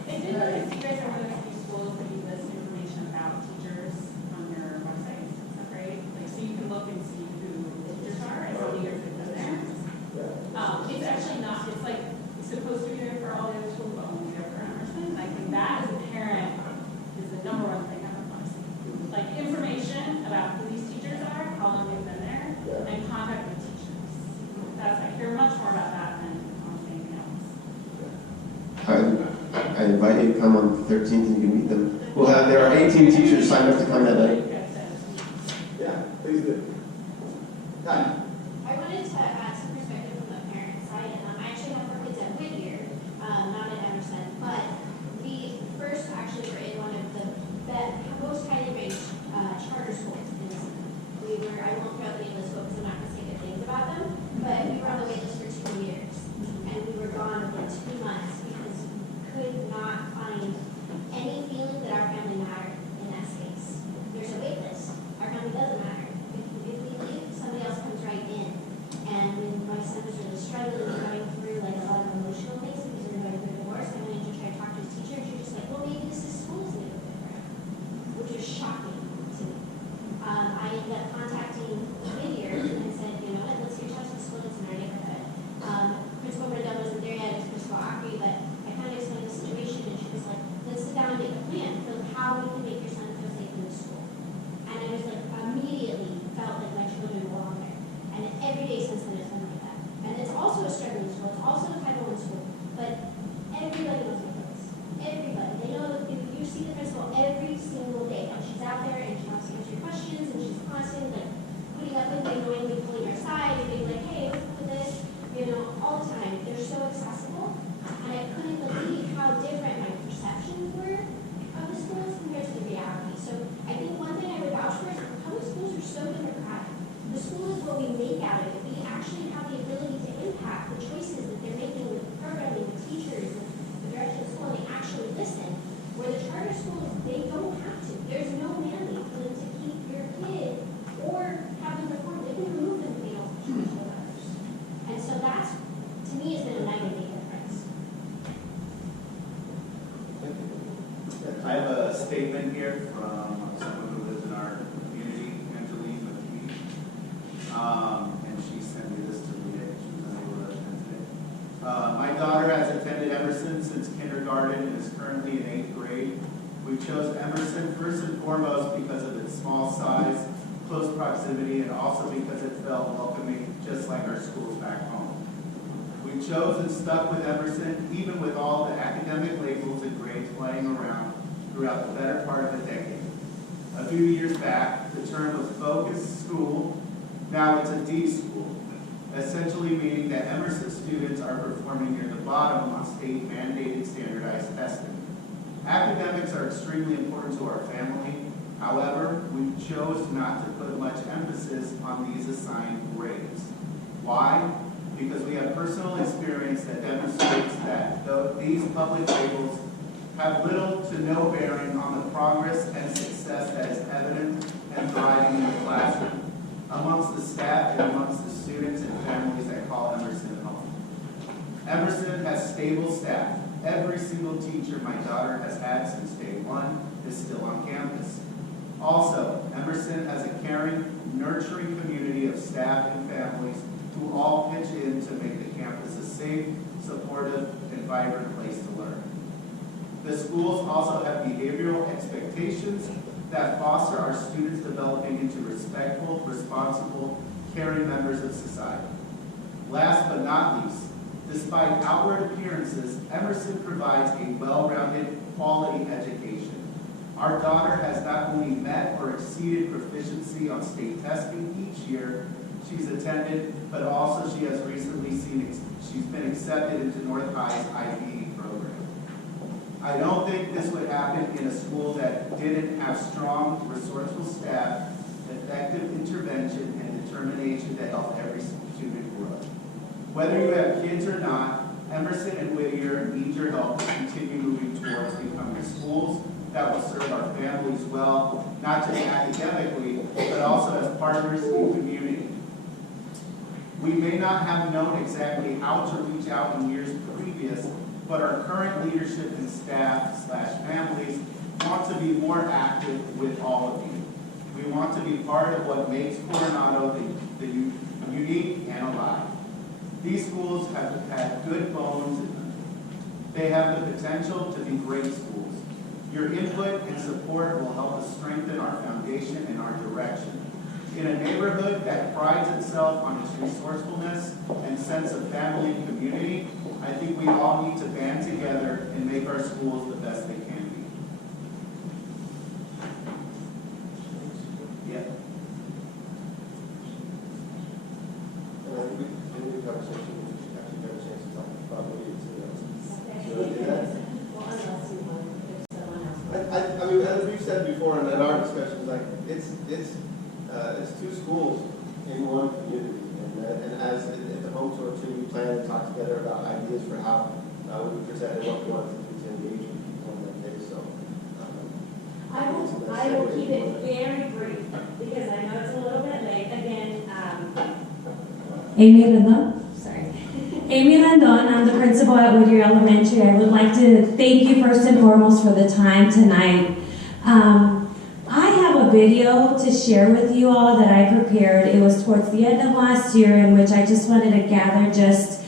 did notice you guys are one of the few schools that you list information about teachers on your website. Is that right? So you can look and see who the teachers are and how many years they've been there. It's actually not, it's like supposed to be there for all the other schools, but only there for Emerson. And I think that as a parent is the number one thing I want to see. Like information about who these teachers are, how long they've been there, and contact with teachers. I hear much more about that than anything else. I invite you to come on the 13th and you can meet them. There are 18 teachers signed up to come that night. Yeah, please do. Hi. I wanted to add some perspective from the parent side. I actually have 4 kids at Whittier, not at Emerson, but we first actually were in one of the most highly rated charter schools in the city. I won't throw out the name of the school because I'm not going to say good things about them, but we were on the wait list for 2 years, and we were gone within 2 months because we could not find any feeling that our family mattered in that space. There's a wait list. Our family doesn't matter. If we leave, somebody else comes right in. statement here from someone who lives in our community, Angeline McKee. And she sent me this to read. She was unable to attend today. My daughter has attended Emerson since kindergarten and is currently in 8th grade. We chose Emerson first and foremost because of its small size, close proximity, and also because it felt welcoming, just like our schools back home. We chose and stuck with Emerson, even with all the academic labels and grades flying around throughout the better part of a decade. A few years back, the term was focused school. Now it's a D school, essentially meaning that Emerson students are performing near the bottom on state-mandated standardized testing. Academics are extremely important to our family. However, we chose not to put much emphasis on these assigned grades. Why? Because we have personal experience that demonstrates that these public labels have little to no bearing on the progress and success that is evident and thriving in the classroom, amongst the staff and amongst the students and families that call Emerson home. Emerson has stable staff. Every single teacher my daughter has had since day one is still on campus. Also, Emerson has a caring, nurturing community of staff and families who all pitch in to make the campus a safe, supportive, and vibrant place to learn. The schools also have behavioral expectations that foster our students developing into respectful, responsible, caring members of society. Last but not least, despite outward appearances, Emerson provides a well-rounded, quality education. Our daughter has not only met or exceeded proficiency on state testing each year she's attended, but also she has recently she's been accepted into North High's IBE program. I don't think this would happen in a school that didn't have strong, resourceful staff, effective intervention, and determination to help every student grow. Whether you have kids or not, Emerson and Whittier need your help to continue moving towards becoming schools that will serve our families well, not just academically, but also as partners in community. We may not have known exactly how to reach out in years previous, but our current leadership and staff/families want to be more active with all of you. We want to be part of what makes Coronado the unique and alive. These schools have had good bones in them. They have the potential to be great schools. Your input and support will help us strengthen our foundation and our direction. In a neighborhood that prides itself on its resourcefulness and sense of family and community, I think we all need to band together and make our schools the best they can be. Yeah. In the conversation, we actually got a chance to talk about media too. I mean, as we've said before in our discussions, like it's two schools in one community, and as at the home tour too, we plan to talk together about ideas for how we presented what we wanted to do to engage with people on that day. So I will keep it very brief because I know it's a little bit late. Again, Amy Rendon. Sorry. Amy Rendon, I'm the principal at Whittier Elementary. I would like to thank you first and foremost for the time tonight. I have a video to share with you all that I prepared. It was towards the end of last year in which I just wanted to gather just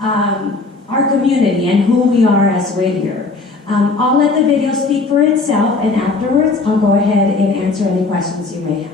our community and who we are as Whittier. I'll let the video speak for itself, and afterwards I'll go ahead and answer any questions you may have.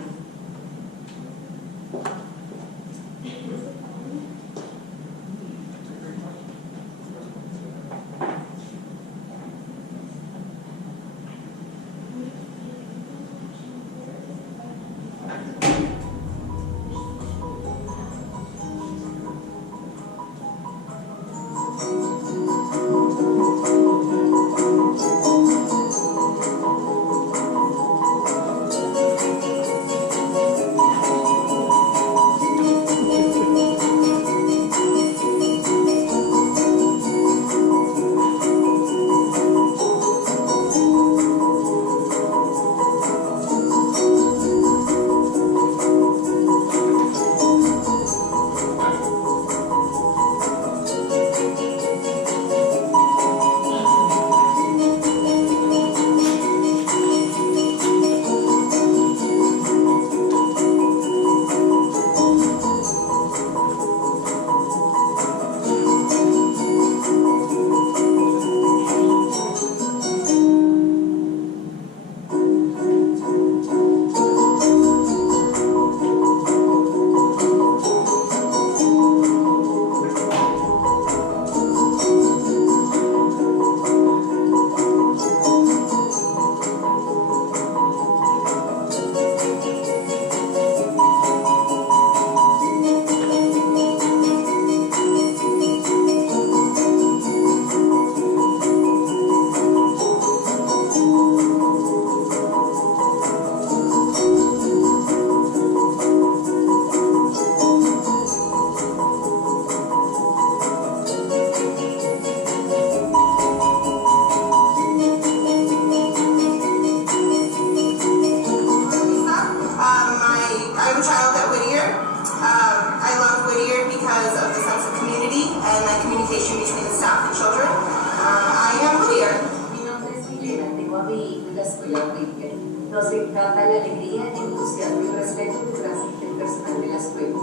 alegría, entusiasmo y respeto durante el personal de la escuela.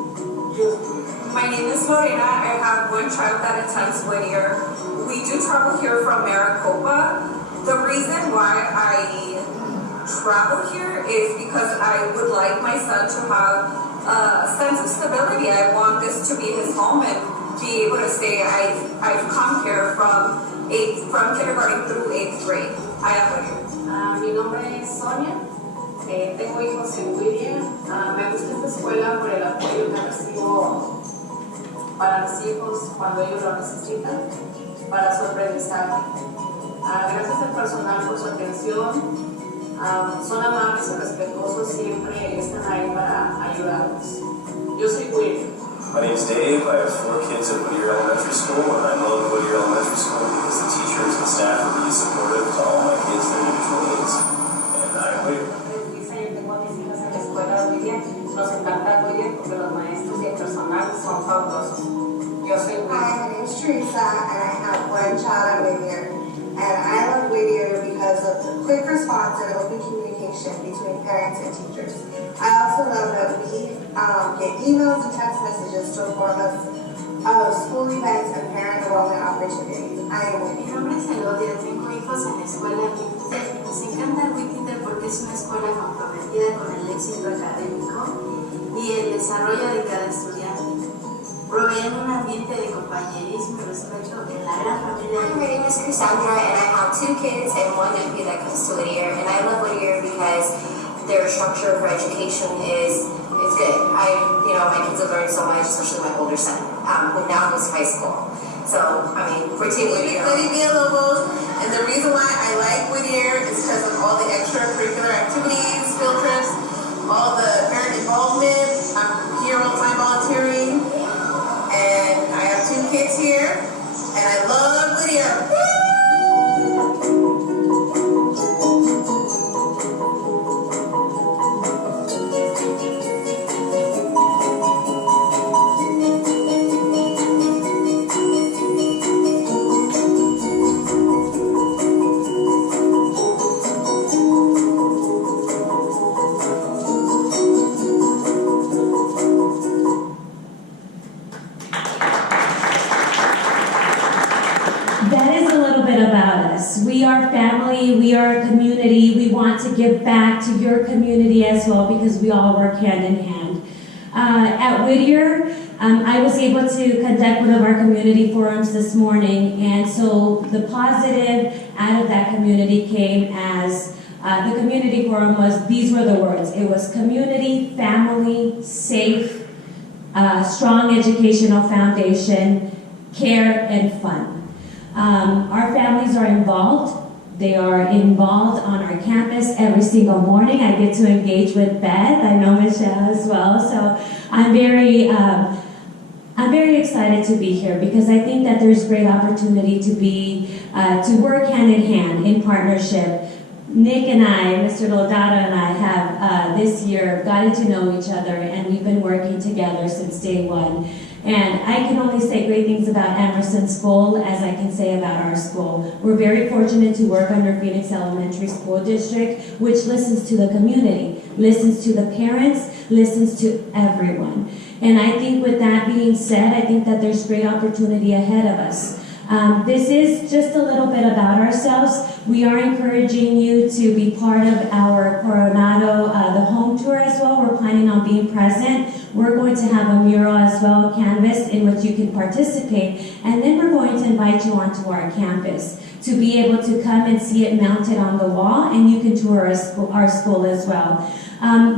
My name is Lorena. I have one child that attends Whittier. We do travel here from Maricopa. The reason why I travel here is because I would like my son to have a sense of stability. I want this to be his home and be able to say I've come here from kindergarten through 8th grade. I am Whittier. Mi nombre es Sonia. Tengo hijos en Whittier. Me gusta esta escuela por el apoyo que recibo para mis hijos cuando ellos lo necesitan, para su aprendizaje. Gracias al personal por su atención. Son amables y respetuosos, siempre están ahí para ayudarnos. Yo soy Whittier. My name's Dave. I have 4 kids at Whittier Elementary School, and I love Whittier Elementary School because the teachers and staff are really supportive to all my kids' individual needs. And I'm Whittier. Yo tengo a mis hijas en la escuela de Whittier. Nos encanta Whittier porque los maestros y el personal son fabulosos. Yo soy Whittier. Hi, my name is Teresa, and I have one child at Whittier. And I love Whittier because of the quick response and open communication between parents and teachers. I also love that we get emails and text messages to inform us of school events and parent enrollment opportunities. I am Whittier. Mi nombre es Elodia, tengo hijos en la escuela Whittier. Nos encanta Whittier porque es una escuela comprometida con el éxito académico y el desarrollo de cada estudiante. Proveen un ambiente de compañerismo y respeto en la gran familia. Hi, my name is Cassandra, and I have 2 kids and 1 nephew that comes to Whittier. And I love Whittier because their structure for education is good. My kids have learned so much, especially my older son, who now goes to high school. So, we're Team Whittier. Study Villalobos, and the reason why I like Whittier is because of all the extracurricular activities, field trips, all the parent involvement. I'm here all the time volunteering, and I have 2 kids here, and I love Whittier. We are family, we are a community, we want to give back to your community as well because we all work hand in hand. At Whittier, I was able to conduct one of our community forums this morning, and so the positive out of that community came as the community forum these were the words. It was community, family, safe, strong educational foundation, care, and fun. Our families are involved. They are involved on our campus every single morning. I get to engage with Beth. I know Michelle as well. So I'm very excited to be here because I think that there's great opportunity to work hand in hand in partnership. Nick and I, Mr. Lodado and I have this year gotten to know each other, and we've been working together since day one. And I can only say great things about Emerson School as I can say about our school. We're very fortunate to work under Phoenix Elementary School District, which listens to the community, listens to the parents, listens to everyone. And I think with that being said, I think that there's great opportunity ahead of us. This is just a little bit about ourselves. We are encouraging you to be part of our Coronado, the home tour as well. We're planning on being present. We're going to have a mural as well, canvas, in which you can participate. And then we're going to invite you onto our campus to be able to come and see it mounted on the wall, and you can tour our school as well.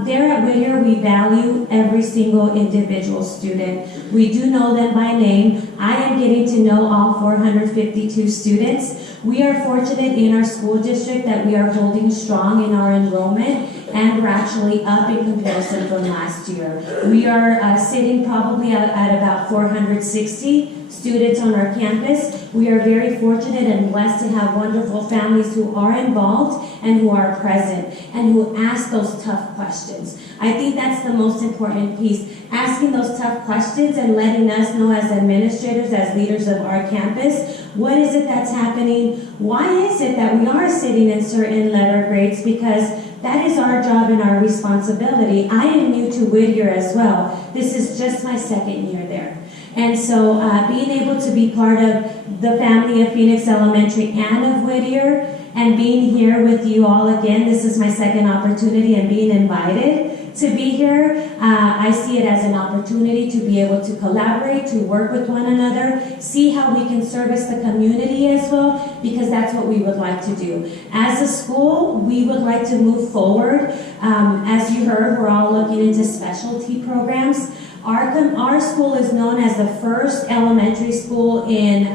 There at Whittier, we value every single individual student. We do know them by name. I am getting to know all 452 students. We are fortunate in our school district that we are holding strong in our enrollment, and we're actually up in comparison from last year. We are sitting probably at about 460 students on our campus. We are very fortunate and blessed to have wonderful families who are involved and who are present and who ask those tough questions. I think that's the most important piece, asking those tough questions and letting us know as administrators, as leaders of our campus, what is it that's happening? Why is it that we are sitting in certain letter grades? Because that is our job and our responsibility. I am new to Whittier as well. This is just my second year there. And so being able to be part of the family of Phoenix Elementary and of Whittier, and being here with you all again, this is my second opportunity, and being invited to be here, I see it as an opportunity to be able to collaborate, to work with one another, see how we can service the community as well, because that's what we would like to do. As a school, we would like to move forward. As you heard, we're all looking into specialty programs. Our school is known as the first elementary school in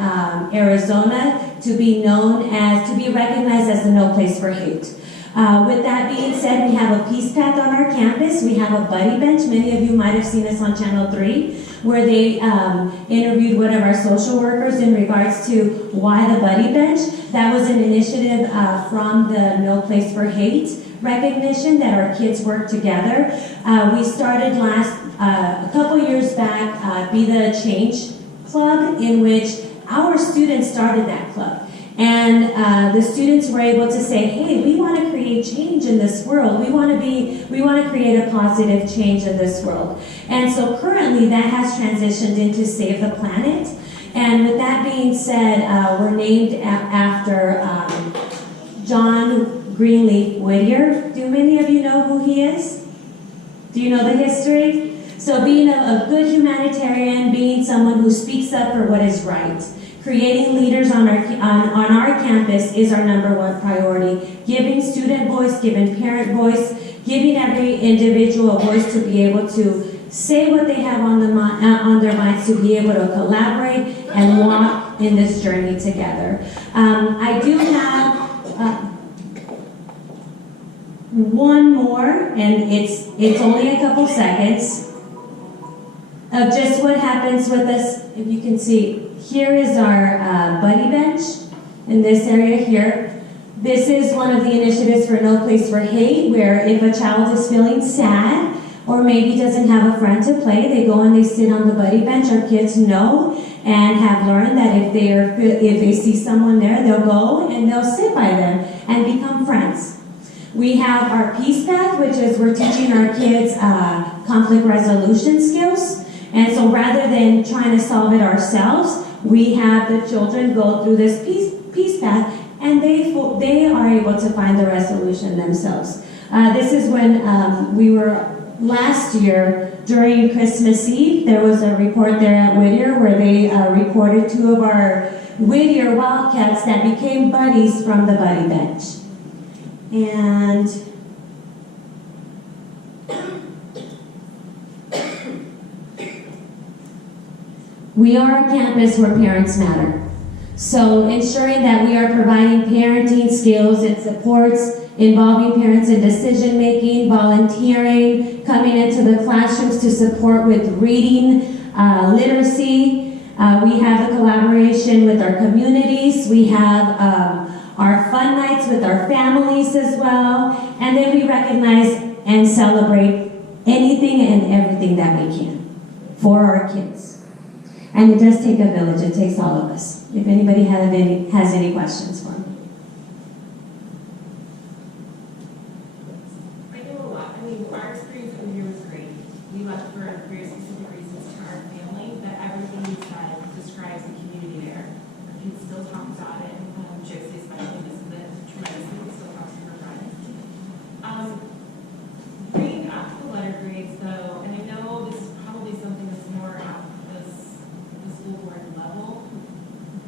Arizona to be recognized as the No Place for Hate. With that being said, we have a peace path on our campus. We have a buddy bench. Many of you might have seen this on Channel 3, where they interviewed one of our social workers in regards to why the buddy bench. That was an initiative from the No Place for Hate recognition that our kids work together. We started a couple years back, Be the Change Club, in which our students started that club. And the students were able to say, hey, we want to create change in this world. We want to create a positive change in this world. And so currently that has transitioned into Save the Planet. And with that being said, we're named after John Greenleaf Whittier. Do many of you know who he is? Do you know the history? So being a good humanitarian, being someone who speaks up for what is right. Creating leaders on our campus is our #1 priority. Giving student voice, giving parent voice, giving every individual a voice to be able to say what they have on their minds, to be able to collaborate and walk in this journey together. I do have one more, and it's only a couple seconds of just what happens with us. If you can see, here is our buddy bench in this area here. This is one of the initiatives for No Place for Hate, where if a child is feeling sad or maybe doesn't have a friend to play, they go and they sit on the buddy bench. Our kids know and have learned that if they see someone there, they'll go and they'll sit by them and become friends. We have our peace path, which is we're teaching our kids conflict resolution skills. And so rather than trying to solve it ourselves, we have the children go through this peace path, and they are able to find the resolution themselves. This is when we were last year during Christmas Eve. There was a report there at Whittier where they reported 2 of our Whittier Wildcats that became buddies from the buddy bench. And we are a campus where parents matter. So ensuring that we are providing parenting skills and supports involving parents in decision making, volunteering, coming into the classrooms to support with reading, literacy. We have the collaboration with our communities. We have our fun nights with our families as well. And then we recognize and celebrate anything and everything that we can for our kids. And it does take a village. It takes all of us. If anybody has any questions for me. I know a lot. I mean, our experience over here was great. We left for very specific reasons to our family, but everything you said describes the community there. Our kids still talk about it. Josie especially misses it tremendously. We still talk to her friends. Bringing up the letter grades, though, and I know this is probably something that's more at the school board level,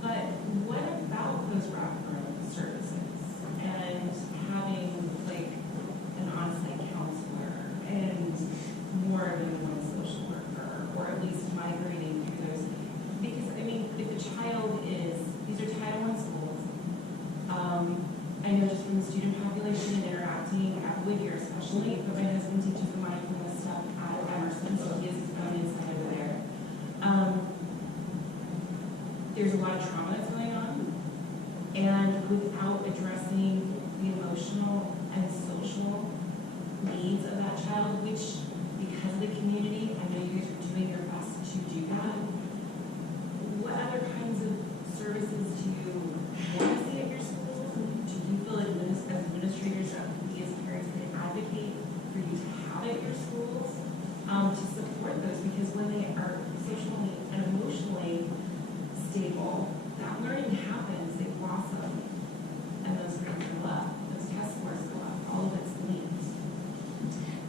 but what about those wraparound services and having like an on-site counselor and more than one social worker, or at least migrating through those? Because I mean, if a child these are Title I schools. I know just from the student population and interacting at Whittier especially, but my husband teaches the mindfulness stuff at Emerson, so he has his own insight over there. There's a lot of trauma that's going on, and without addressing the emotional and social needs of that child, which, because of the community, I know you guys are doing your best to do that. What other kinds of services do you want to see at your schools? Do you feel as administrators that we as parents can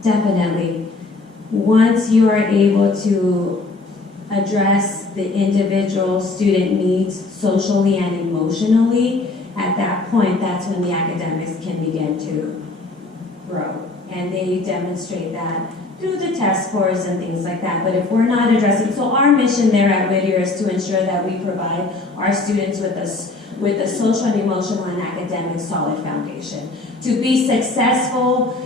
Definitely. Once you are able to address the individual student needs socially and emotionally, at that point, that's when the academics can begin to grow. And they demonstrate that through the test scores and things like that. But if we're not addressing, so our mission there at Whittier is to ensure that we provide our students with a social and emotional and academic solid foundation to be successful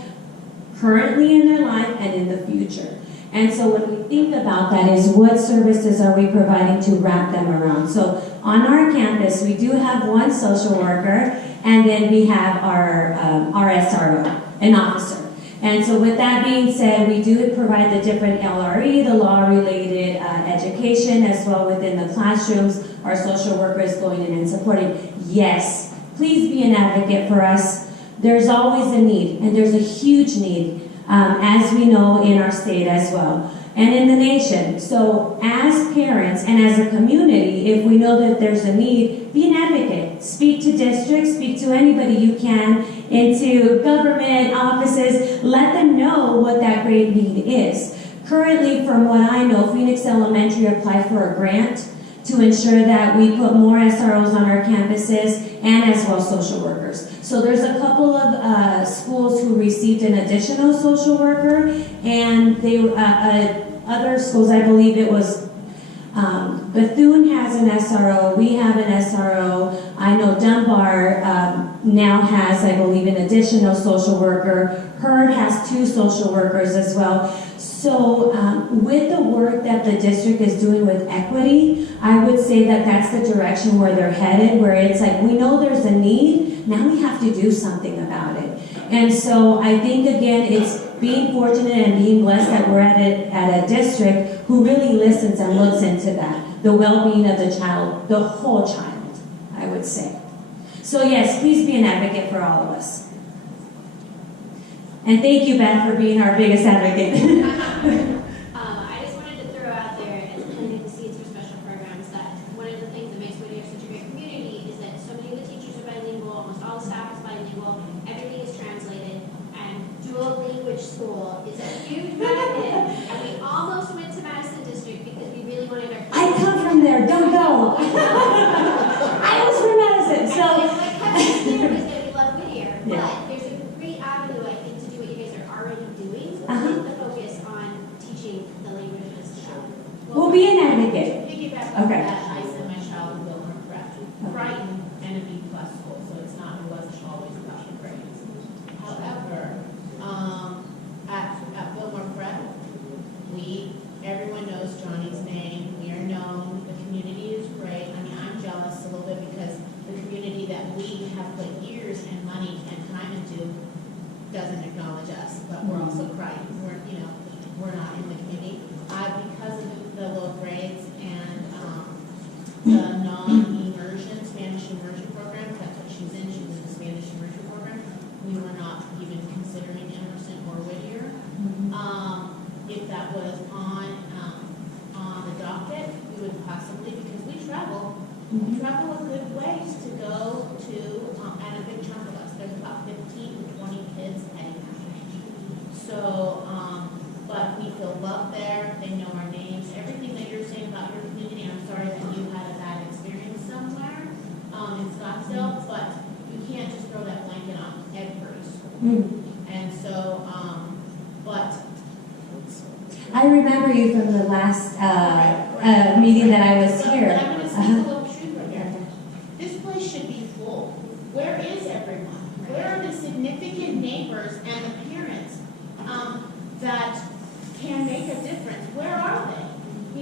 currently in their life and in the future. And so when we think about that is what services are we providing to wrap them around? So on our campus, we do have one social worker, and then we have our SRO, an officer. And so with that being said, we do provide the different LRE, the law-related education, as well within the classrooms, our social workers going in and supporting. Yes, please be an advocate for us. There's always a need, and there's a huge need, as we know in our state as well, and in the nation. So as parents and as a community, if we know that there's a need, be an advocate. Speak to districts, speak to anybody you can, into government offices, let them know what that great need is. Currently, from what I know, Phoenix Elementary applied for a grant to ensure that we put more SROs on our campuses and as well social workers. So there's a couple of schools who received an additional social worker, and they other schools, I believe it was Bethune has an SRO, we have an SRO. I know Dunbar now has, I believe, an additional social worker. Heard has 2 social workers as well. So with the work that the district is doing with equity, I would say that that's the direction where they're headed, where it's like, we know there's a need, now we have to do something about it. And so I think, again, it's being fortunate and being blessed that we're at a district who really listens and looks into that, the well-being of the child, the whole child, I would say. So yes, please be an advocate for all of us. And thank you, Beth, for being our biggest advocate. I just wanted to throw out there, as planting the seeds for special programs, that one of the things that makes Whittier such a great community is that so many of the teachers are bilingual, almost all the staff is bilingual, everything is translated, and dual language school is a huge benefit. And we almost went to Madison District because we really wanted our kids. I come from there, don't go. I was from Madison, so. It's like here is that we love Whittier, Yeah. but there's a great avenue, I think, to do what you guys are already doing with the focus on teaching the languages to them. We'll be an advocate. Piggyback on that, I sent my child to Biltmore Prep, Brighton, and a B+ school, so it wasn't always about the grades. However, at Biltmore Prep, everyone knows Johnny's name. We are known. The community is great. I mean, I'm jealous a little bit because the community that we have put years and money and time into doesn't acknowledge us, but we're also crying. We're not in the community. Because of the low grades and the non-immersion, Spanish immersion program, that's what she's in. She was in the Spanish immersion program. We were not even considering Emerson or Whittier. If that was on the docket, we would possibly, because we travel a good ways to go to, and a big chunk of us, there's about 15 to 20 kids heading out. So, but we feel loved there, they know our names, everything that you're saying about your community, I'm sorry that you had a bad experience somewhere in Scottsdale, but you can't just throw that blanket on every school. And so, but I remember you from the last meeting that I was here. But I'm going to speak a little truth right here. This place should be full. Where is everyone? Where are the significant neighbors and the parents that can make a difference? Where are they?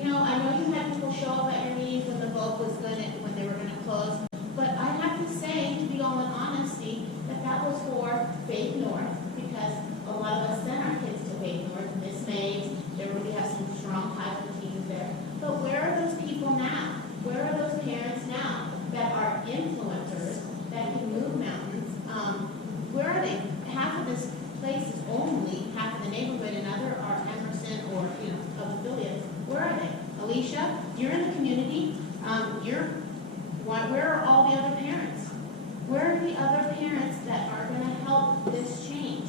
I know you had people show up at your meetings when the vote was when they were going to close, but I have to say, to be all in honesty, that was for Faith North, because a lot of us send our kids to Faith North, Miss Mays. We have some strong Bible teams there. But where are those people now? Where are those parents now that are influencers that can move mountains? Where are they? Half of this place is only half of the neighborhood, and other are Emerson or of affiliates. Where are they? Alicia, you're in the community. Where are all the other parents? Where are the other parents that are going to help this change?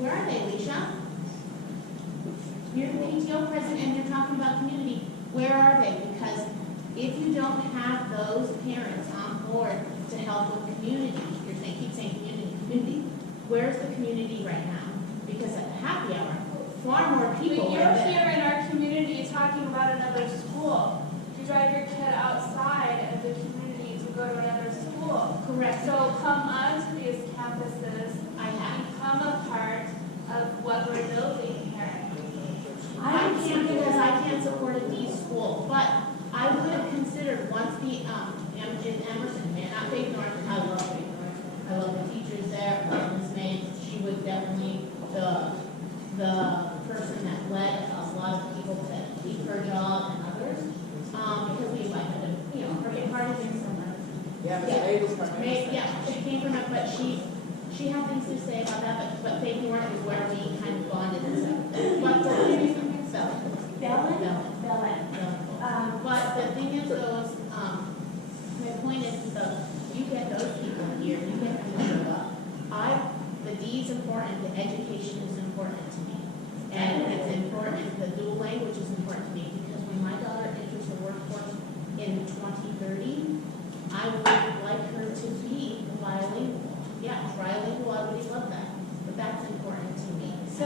Where are they, Alicia? You're the PTO president and you're talking about community. Where are they? Because if you don't have those parents on board to help with community, keep saying community, where's the community right now? Because at happy hour, far more people But are you're there. here in our community talking about another school. You drive your kid outside of the community to go to another school. Correct. So come onto these campuses I have. become a part of what we're building here. I can't because I can't support a D school, but I would have considered once the, in Emerson, man, not Faith North, I love Faith North. I love the teachers there, I love Ms. May, she was definitely the person that led a lot of people to keep her job and others, because we like her to, her big part of things from her. Yeah, Ms. May was from May, Emerson. yeah, she came from it, but she had things to say about that, but Faith North is where we kind of bonded and stuff. But but the thing is, those, my point is, you get those people here, you get them to show up. The D is important, the education is important to me. And it's important, the dual language is important to me, because when my daughter enters the workforce in 2030, I would like her to be bilingual. Yeah, trilingual, I would love that, but that's important to me. So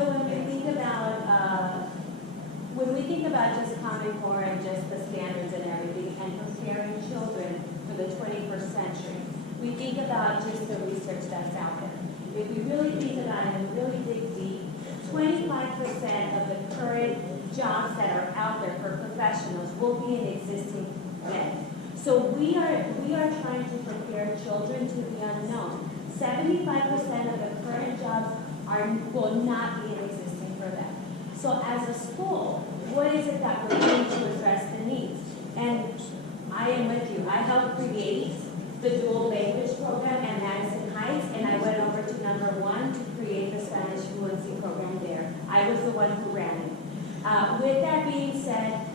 when we think about just Common Core and just the standards and everything and preparing children for the 21st century, we think about just the research that's out there. If we really think about it and really dig deep, 25% of the current jobs that are out there for professionals will be in existing men. So we are trying to prepare children to the unknown. 75% of the current jobs will not be in existing for them. So as a school, what is it that we're doing to address the needs? And I am with you. I helped create the dual language program at Madison Heights, and I went over to number 1 to create the Spanish fluency program there. I was the one who ran it. With that being said,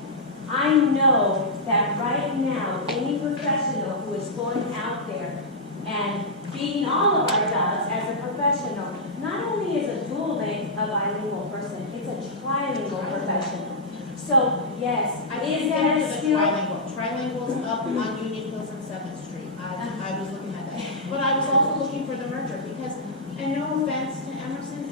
I know that right now, any professional who is going out there and being all of our jobs as a professional, not only is a dual a bilingual person, it's a trilingual professional. So, yes, is that a skill? Trilingual is up on Union Hills and 7th Street. I was looking at that. But I was also looking for the merger because, and no offense to Emerson,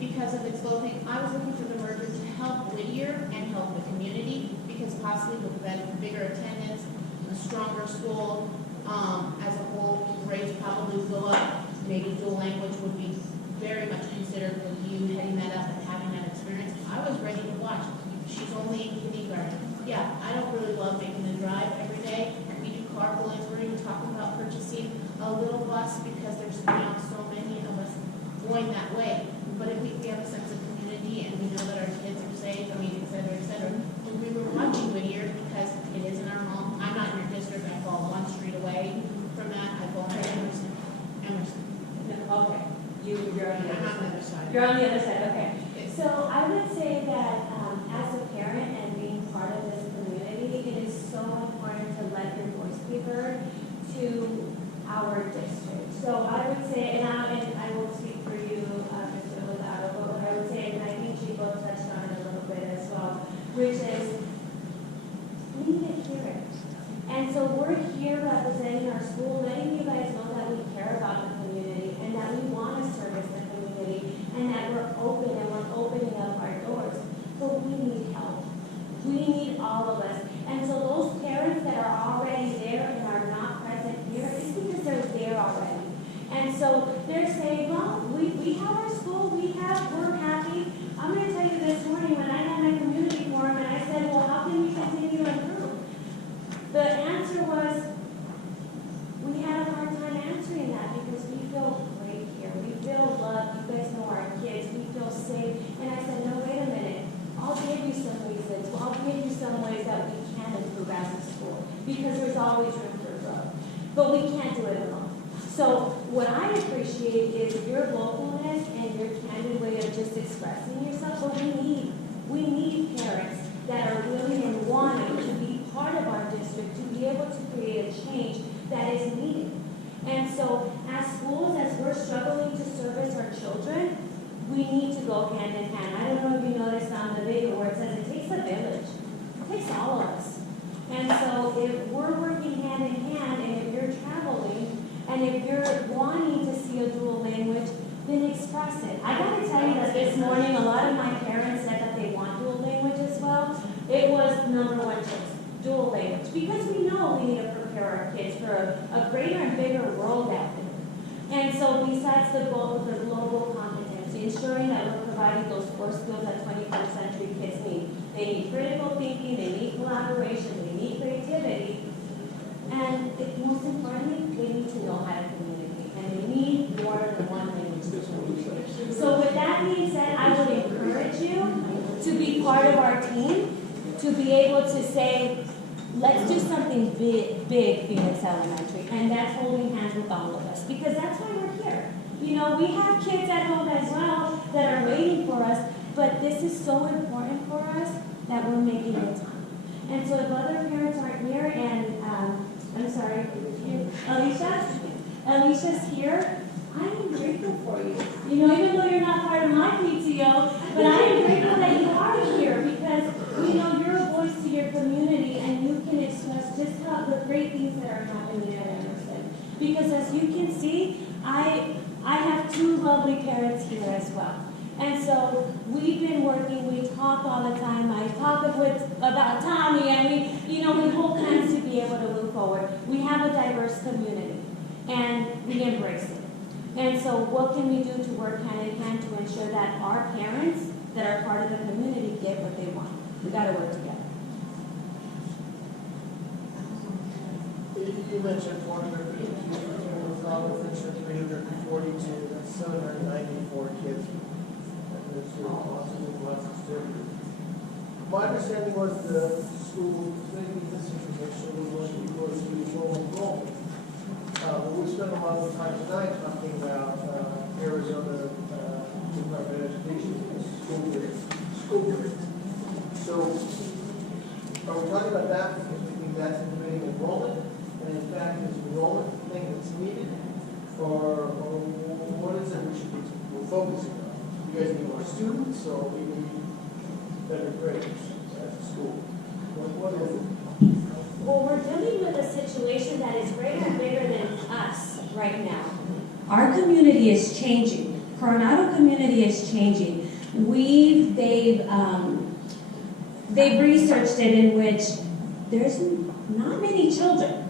because of its low thing, I was looking for the merger to help Whittier and help the community because possibly with bigger attendance, a stronger school, as a whole, grades probably go up. Maybe dual language would be very much considered with you heading that up and having that experience. I was ready to watch. She's only in kindergarten. Yeah, I don't really love making the drive every day. We do carpooling. We're even talking about purchasing a little bus because there's so many of us going that way. But if we have a sense of community and we know that our kids are safe, et cetera, et cetera. When we were watching Whittier, because it is in our home, I'm not in your district, I fall 1 street away from that, I fall to Emerson. No, okay. You're on the I'm other on the other side. side. You're on the other side, okay. So I would say that as a parent and being part of this community, it is so important to let your voice be heard to our district. So I would say, and I will speak for you, Mr. Lozado, but what I would say, and I think she both touched on it a little bit as well, which is we need to hear it. And so we're here representing our school, letting you guys know that we care about the community and that we want to service the community and that we're open and we're opening up our doors. But we need help. We need all of us. And so those parents that are already there and are not present here, it's because they're there already. And so they're saying, well, we have our school, we're happy. I'm going to tell you this morning when I had my community forum and I said, well, how can we continue to improve? The answer was, we had a hard time answering that because we feel great here. We feel loved. You guys know our kids. We feel safe. And I said, no, wait a minute. I'll give you some reasons. I'll give you some ways that we can improve as a school because there's always room for growth. But we can't do it alone. So what I appreciate is your vocalness and your candid way of just expressing yourself. But we need parents that are willing and wanting to be part of our district to be able to create a change that is needed. And so as schools, as we're struggling to service our children, we need to go hand in hand. I don't know if you noticed on the video where it says it takes a village. It takes all of us. And so if we're working hand in hand, and if you're traveling, and if you're wanting to see a dual language, then express it. I gotta tell you that this morning, a lot of my parents said that they want dual language as well. It was number one choice, dual language, because we know we need to prepare our kids for a greater and bigger world out there. And so besides the global competency, ensuring that we're providing those core skills that 21st century kids need. They need critical thinking, they need collaboration, they need creativity, and most importantly, they need to know how to communicate, and they need more than one language to communicate. So with that being said, I would encourage you to be part of our team, to be able to say, let's do something big, Phoenix Elementary, and that's holding hands with all of us, because that's why we're here. You know, we have kids at home as well that are waiting for us, but this is so important for us that we're making the time. And so if other parents aren't here, and I'm sorry, Alicia's here, I am grateful for you. You know, even though you're not part of my PTO, but I am grateful that you are here, because you know you're a voice to your community, and you can express just how the great things that are happening at Emerson. Because as you can see, I have two lovely parents here as well. And so we've been working, we talk all the time. I talk about Tommy, and we hold hands to be able to move forward. We have a diverse community, and we embrace it. And so what can we do to work hand in hand to ensure that our parents that are part of the community get what they want? We got to work together. You mentioned 452, with all of this, 342, that's 794 kids. There's lots of students. My understanding was the school, maybe this information was going to go to full enrollment. But we spent a lot of time tonight talking about Arizona Department of Education school year. So, are we talking about that because we think that's including enrollment, and in fact it's enrollment thing that's needed, or what is it we're focusing on? You guys need more students, or we need better grades as a school? What is it? Well, we're dealing with a situation that is greater and bigger than us right now. Our community is changing. Coronado community is changing. They've researched it in which there's not many children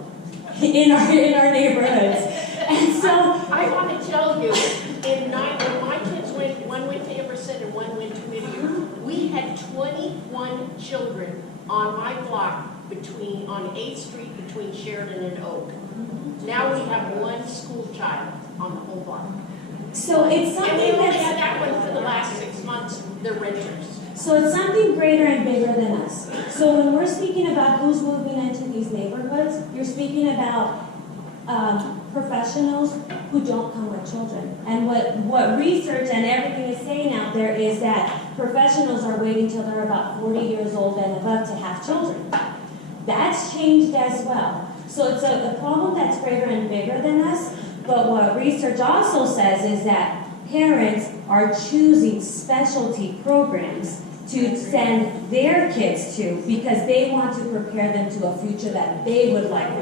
in our neighborhoods, and so I want to tell you, when my kids one went to Emerson and one went to Whittier, we had 21 children on my block on 8th Street between Sheridan and Oak. Now we have one school child on the whole block. So it's something and we only that's... had that one for the last 6 months. They're renters. So it's something greater and bigger than us. So when we're speaking about who's moving into these neighborhoods, you're speaking about professionals who don't come with children. And what research and everything is saying out there is that professionals are waiting till they're about 40 years old and above to have children. That's changed as well. So it's a problem that's greater and bigger than us. But what research also says is that parents are choosing specialty programs to send their kids to because they want to prepare them to a future that they would like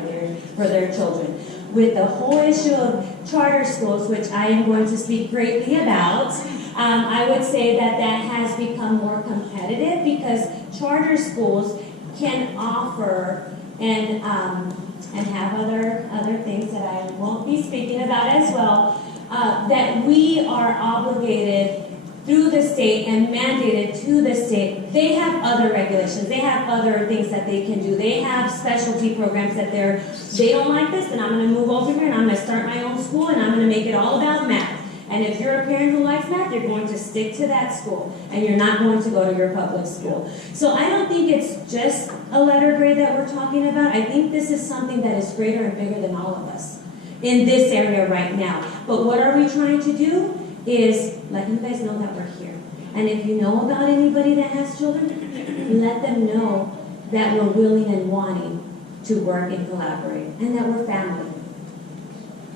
for their children. With the whole issue of charter schools, which I am going to speak greatly about, I would say that has become more competitive because charter schools can offer and have other things that I won't be speaking about as well, that we are obligated through the state and mandated to the state. They have other regulations. They have other things that they can do. They have specialty programs that they don't like this, then I'm going to move over here and I'm going to start my own school and I'm going to make it all about math. And if you're a parent who likes math, you're going to stick to that school and you're not going to go to your public school. So I don't think it's just a letter grade that we're talking about. I think this is something that is greater and bigger than all of us in this area right now. But what are we trying to do is let you guys know that we're here. And if you know about anybody that has children, let them know that we're willing and wanting to work and collaborate and that we're family.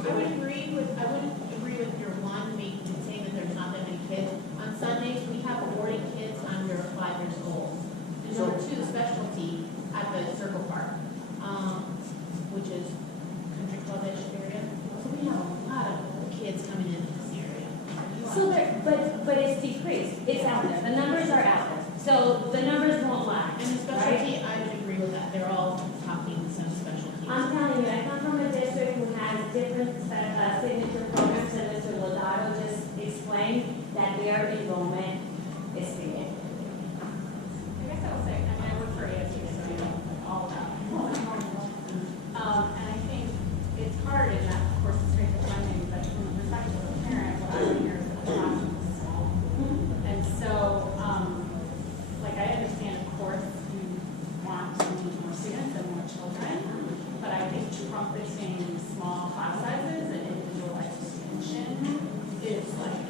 I wouldn't agree with your one saying that there's not that many kids. specialty at the Circle Park, which is country club-ish area. So we have a lot of kids coming into this area. So there, but it's decreased. It's out there. The numbers are out there. So the numbers won't lie. And the specialty, I would agree with that. They're all talking some specialties. I'm telling you, I come from a district who has different signature programs, and Mr. Lodato just explained that their enrollment is significant. I guess I will say, I mean, I work for ASU, so I know all about it. And I think it's hard in that, of course, it's great for funding, but from the perspective of a parent, what I want to hear is that the class is small. And so, like, I understand, of course, you want to need more students and more children, but I think trumpeting small class sizes and individualized attention is like,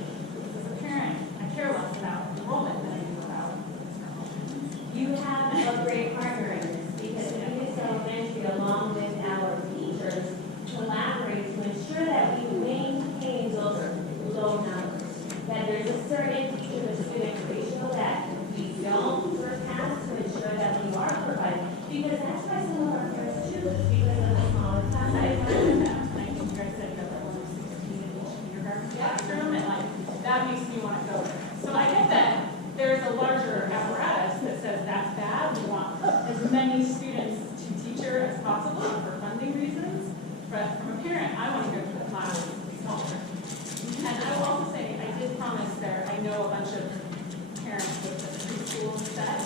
as a parent, I care less about enrollment than I do about enrollment. You have a great partner in this because Phoenix Elementary, along with our teachers, collaborate to ensure that we maintain those low numbers. That there's a certain teacher-to-student ratio that we don't surpass to ensure that we are providing. Because that's why some of our parents choose us, because of the smaller class I sizes. agree with that. And I think you guys said you have like 116 in each kindergarten classroom, and like, that makes me want to go there. So I get that there's a larger apparatus that says that's bad. We want as many students to teacher as possible for funding reasons. But from a parent, I want to go to the class smaller. And I will also say, I did promise there, I know a bunch of parents with the preschool set,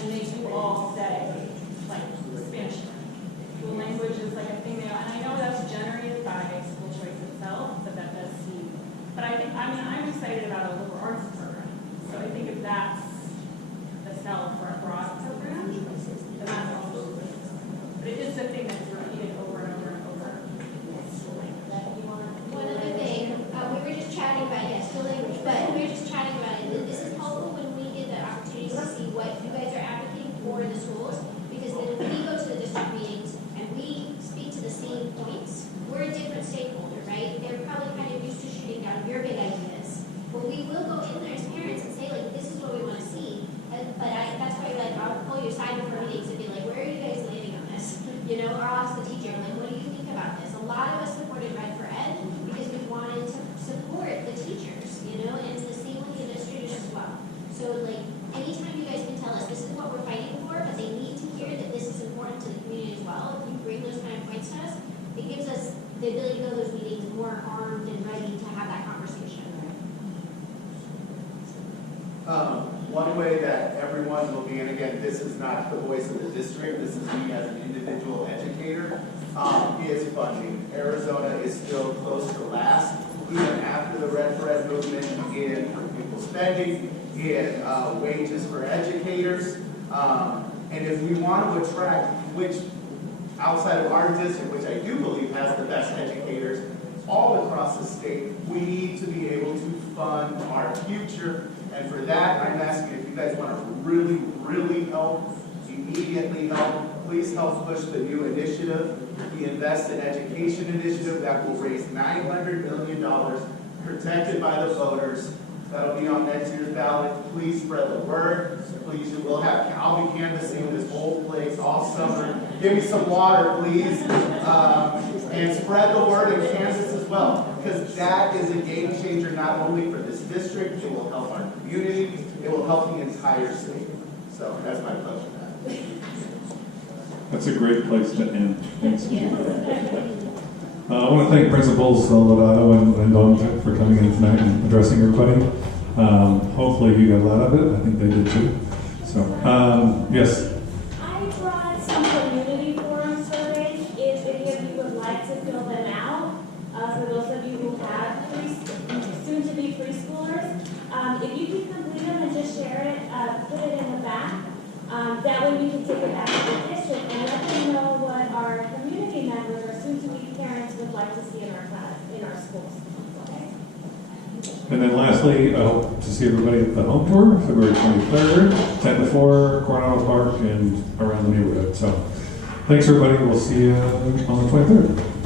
and they do all say, like, Spanish learning. Dual language is like a thing they, and I know that's generated by school choice itself, but that does seem, but I think, I mean, I'm excited about a liberal arts program. So I think if that's the sell for a broad program, then that's also good. But it is the thing that's repeated over and over and over. One other thing, we were just chatting about, yes, dual language, but we were just chatting about it. This is helpful when we get the opportunity to see what you guys are advocating for in the schools, because then when we go to the district meetings and we speak to the same points, we're a different stakeholder, right? They're probably kind of used to shooting down your big ideas. But we will go in there as parents and say, like, this is what we want to see. That's why, like, I'll pull you aside before meetings and be like, where are you guys landing on this? You know, or I'll ask the teacher, like, what do you think about this? A lot of us supported Red for Ed because we wanted to support the teachers, you know, and the same with the administrators as well. So, like, anytime you guys can tell us this is what we're fighting for, but they need to hear that this is important to the community as well, if you bring those kind of points to us, it gives us the ability to go to those meetings more armed and ready to have that conversation. One way that everyone will be, and again, this is not the voice of the district, this is me as an individual educator, is funding. Arizona is still close to last, even after the Red for Ed movement in pupil spending, in wages for educators. And if we want to attract, which outside of our district, which I do believe has the best educators all across the state, we need to be able to fund our future. And for that, I'm asking if you guys want to really, really help, immediately help, please help push the new initiative, the Invest in Education initiative that will raise $900 million protected by the voters. That'll be on next year's ballot. Please spread the word. Please, I'll be canvassing this whole place all summer. Give me some water, please. And spread the word in Kansas as well, because that is a game changer not only for this district, it will help our community, it will help the entire state. So that's my pledge for that. That's a great place to end. Thanks. I want to thank Principals Lodato and Don for coming in tonight and addressing everybody. Hopefully you got a lot of it. I think they did too. So, yes. I brought some community forum surveys. If any of you would like to fill them out, for those of you who have soon-to-be preschoolers, if you can complete them and just share it, put it in the back. That way we can take it back to the district and let them know what our community members or soon-to-be parents would like to see in our class, in our schools. Okay? And then lastly, I hope to see everybody at the home tour, February 23rd, 10 to 4, Coronado Park, and around the neighborhood. So thanks everybody. We'll see you on the 23rd.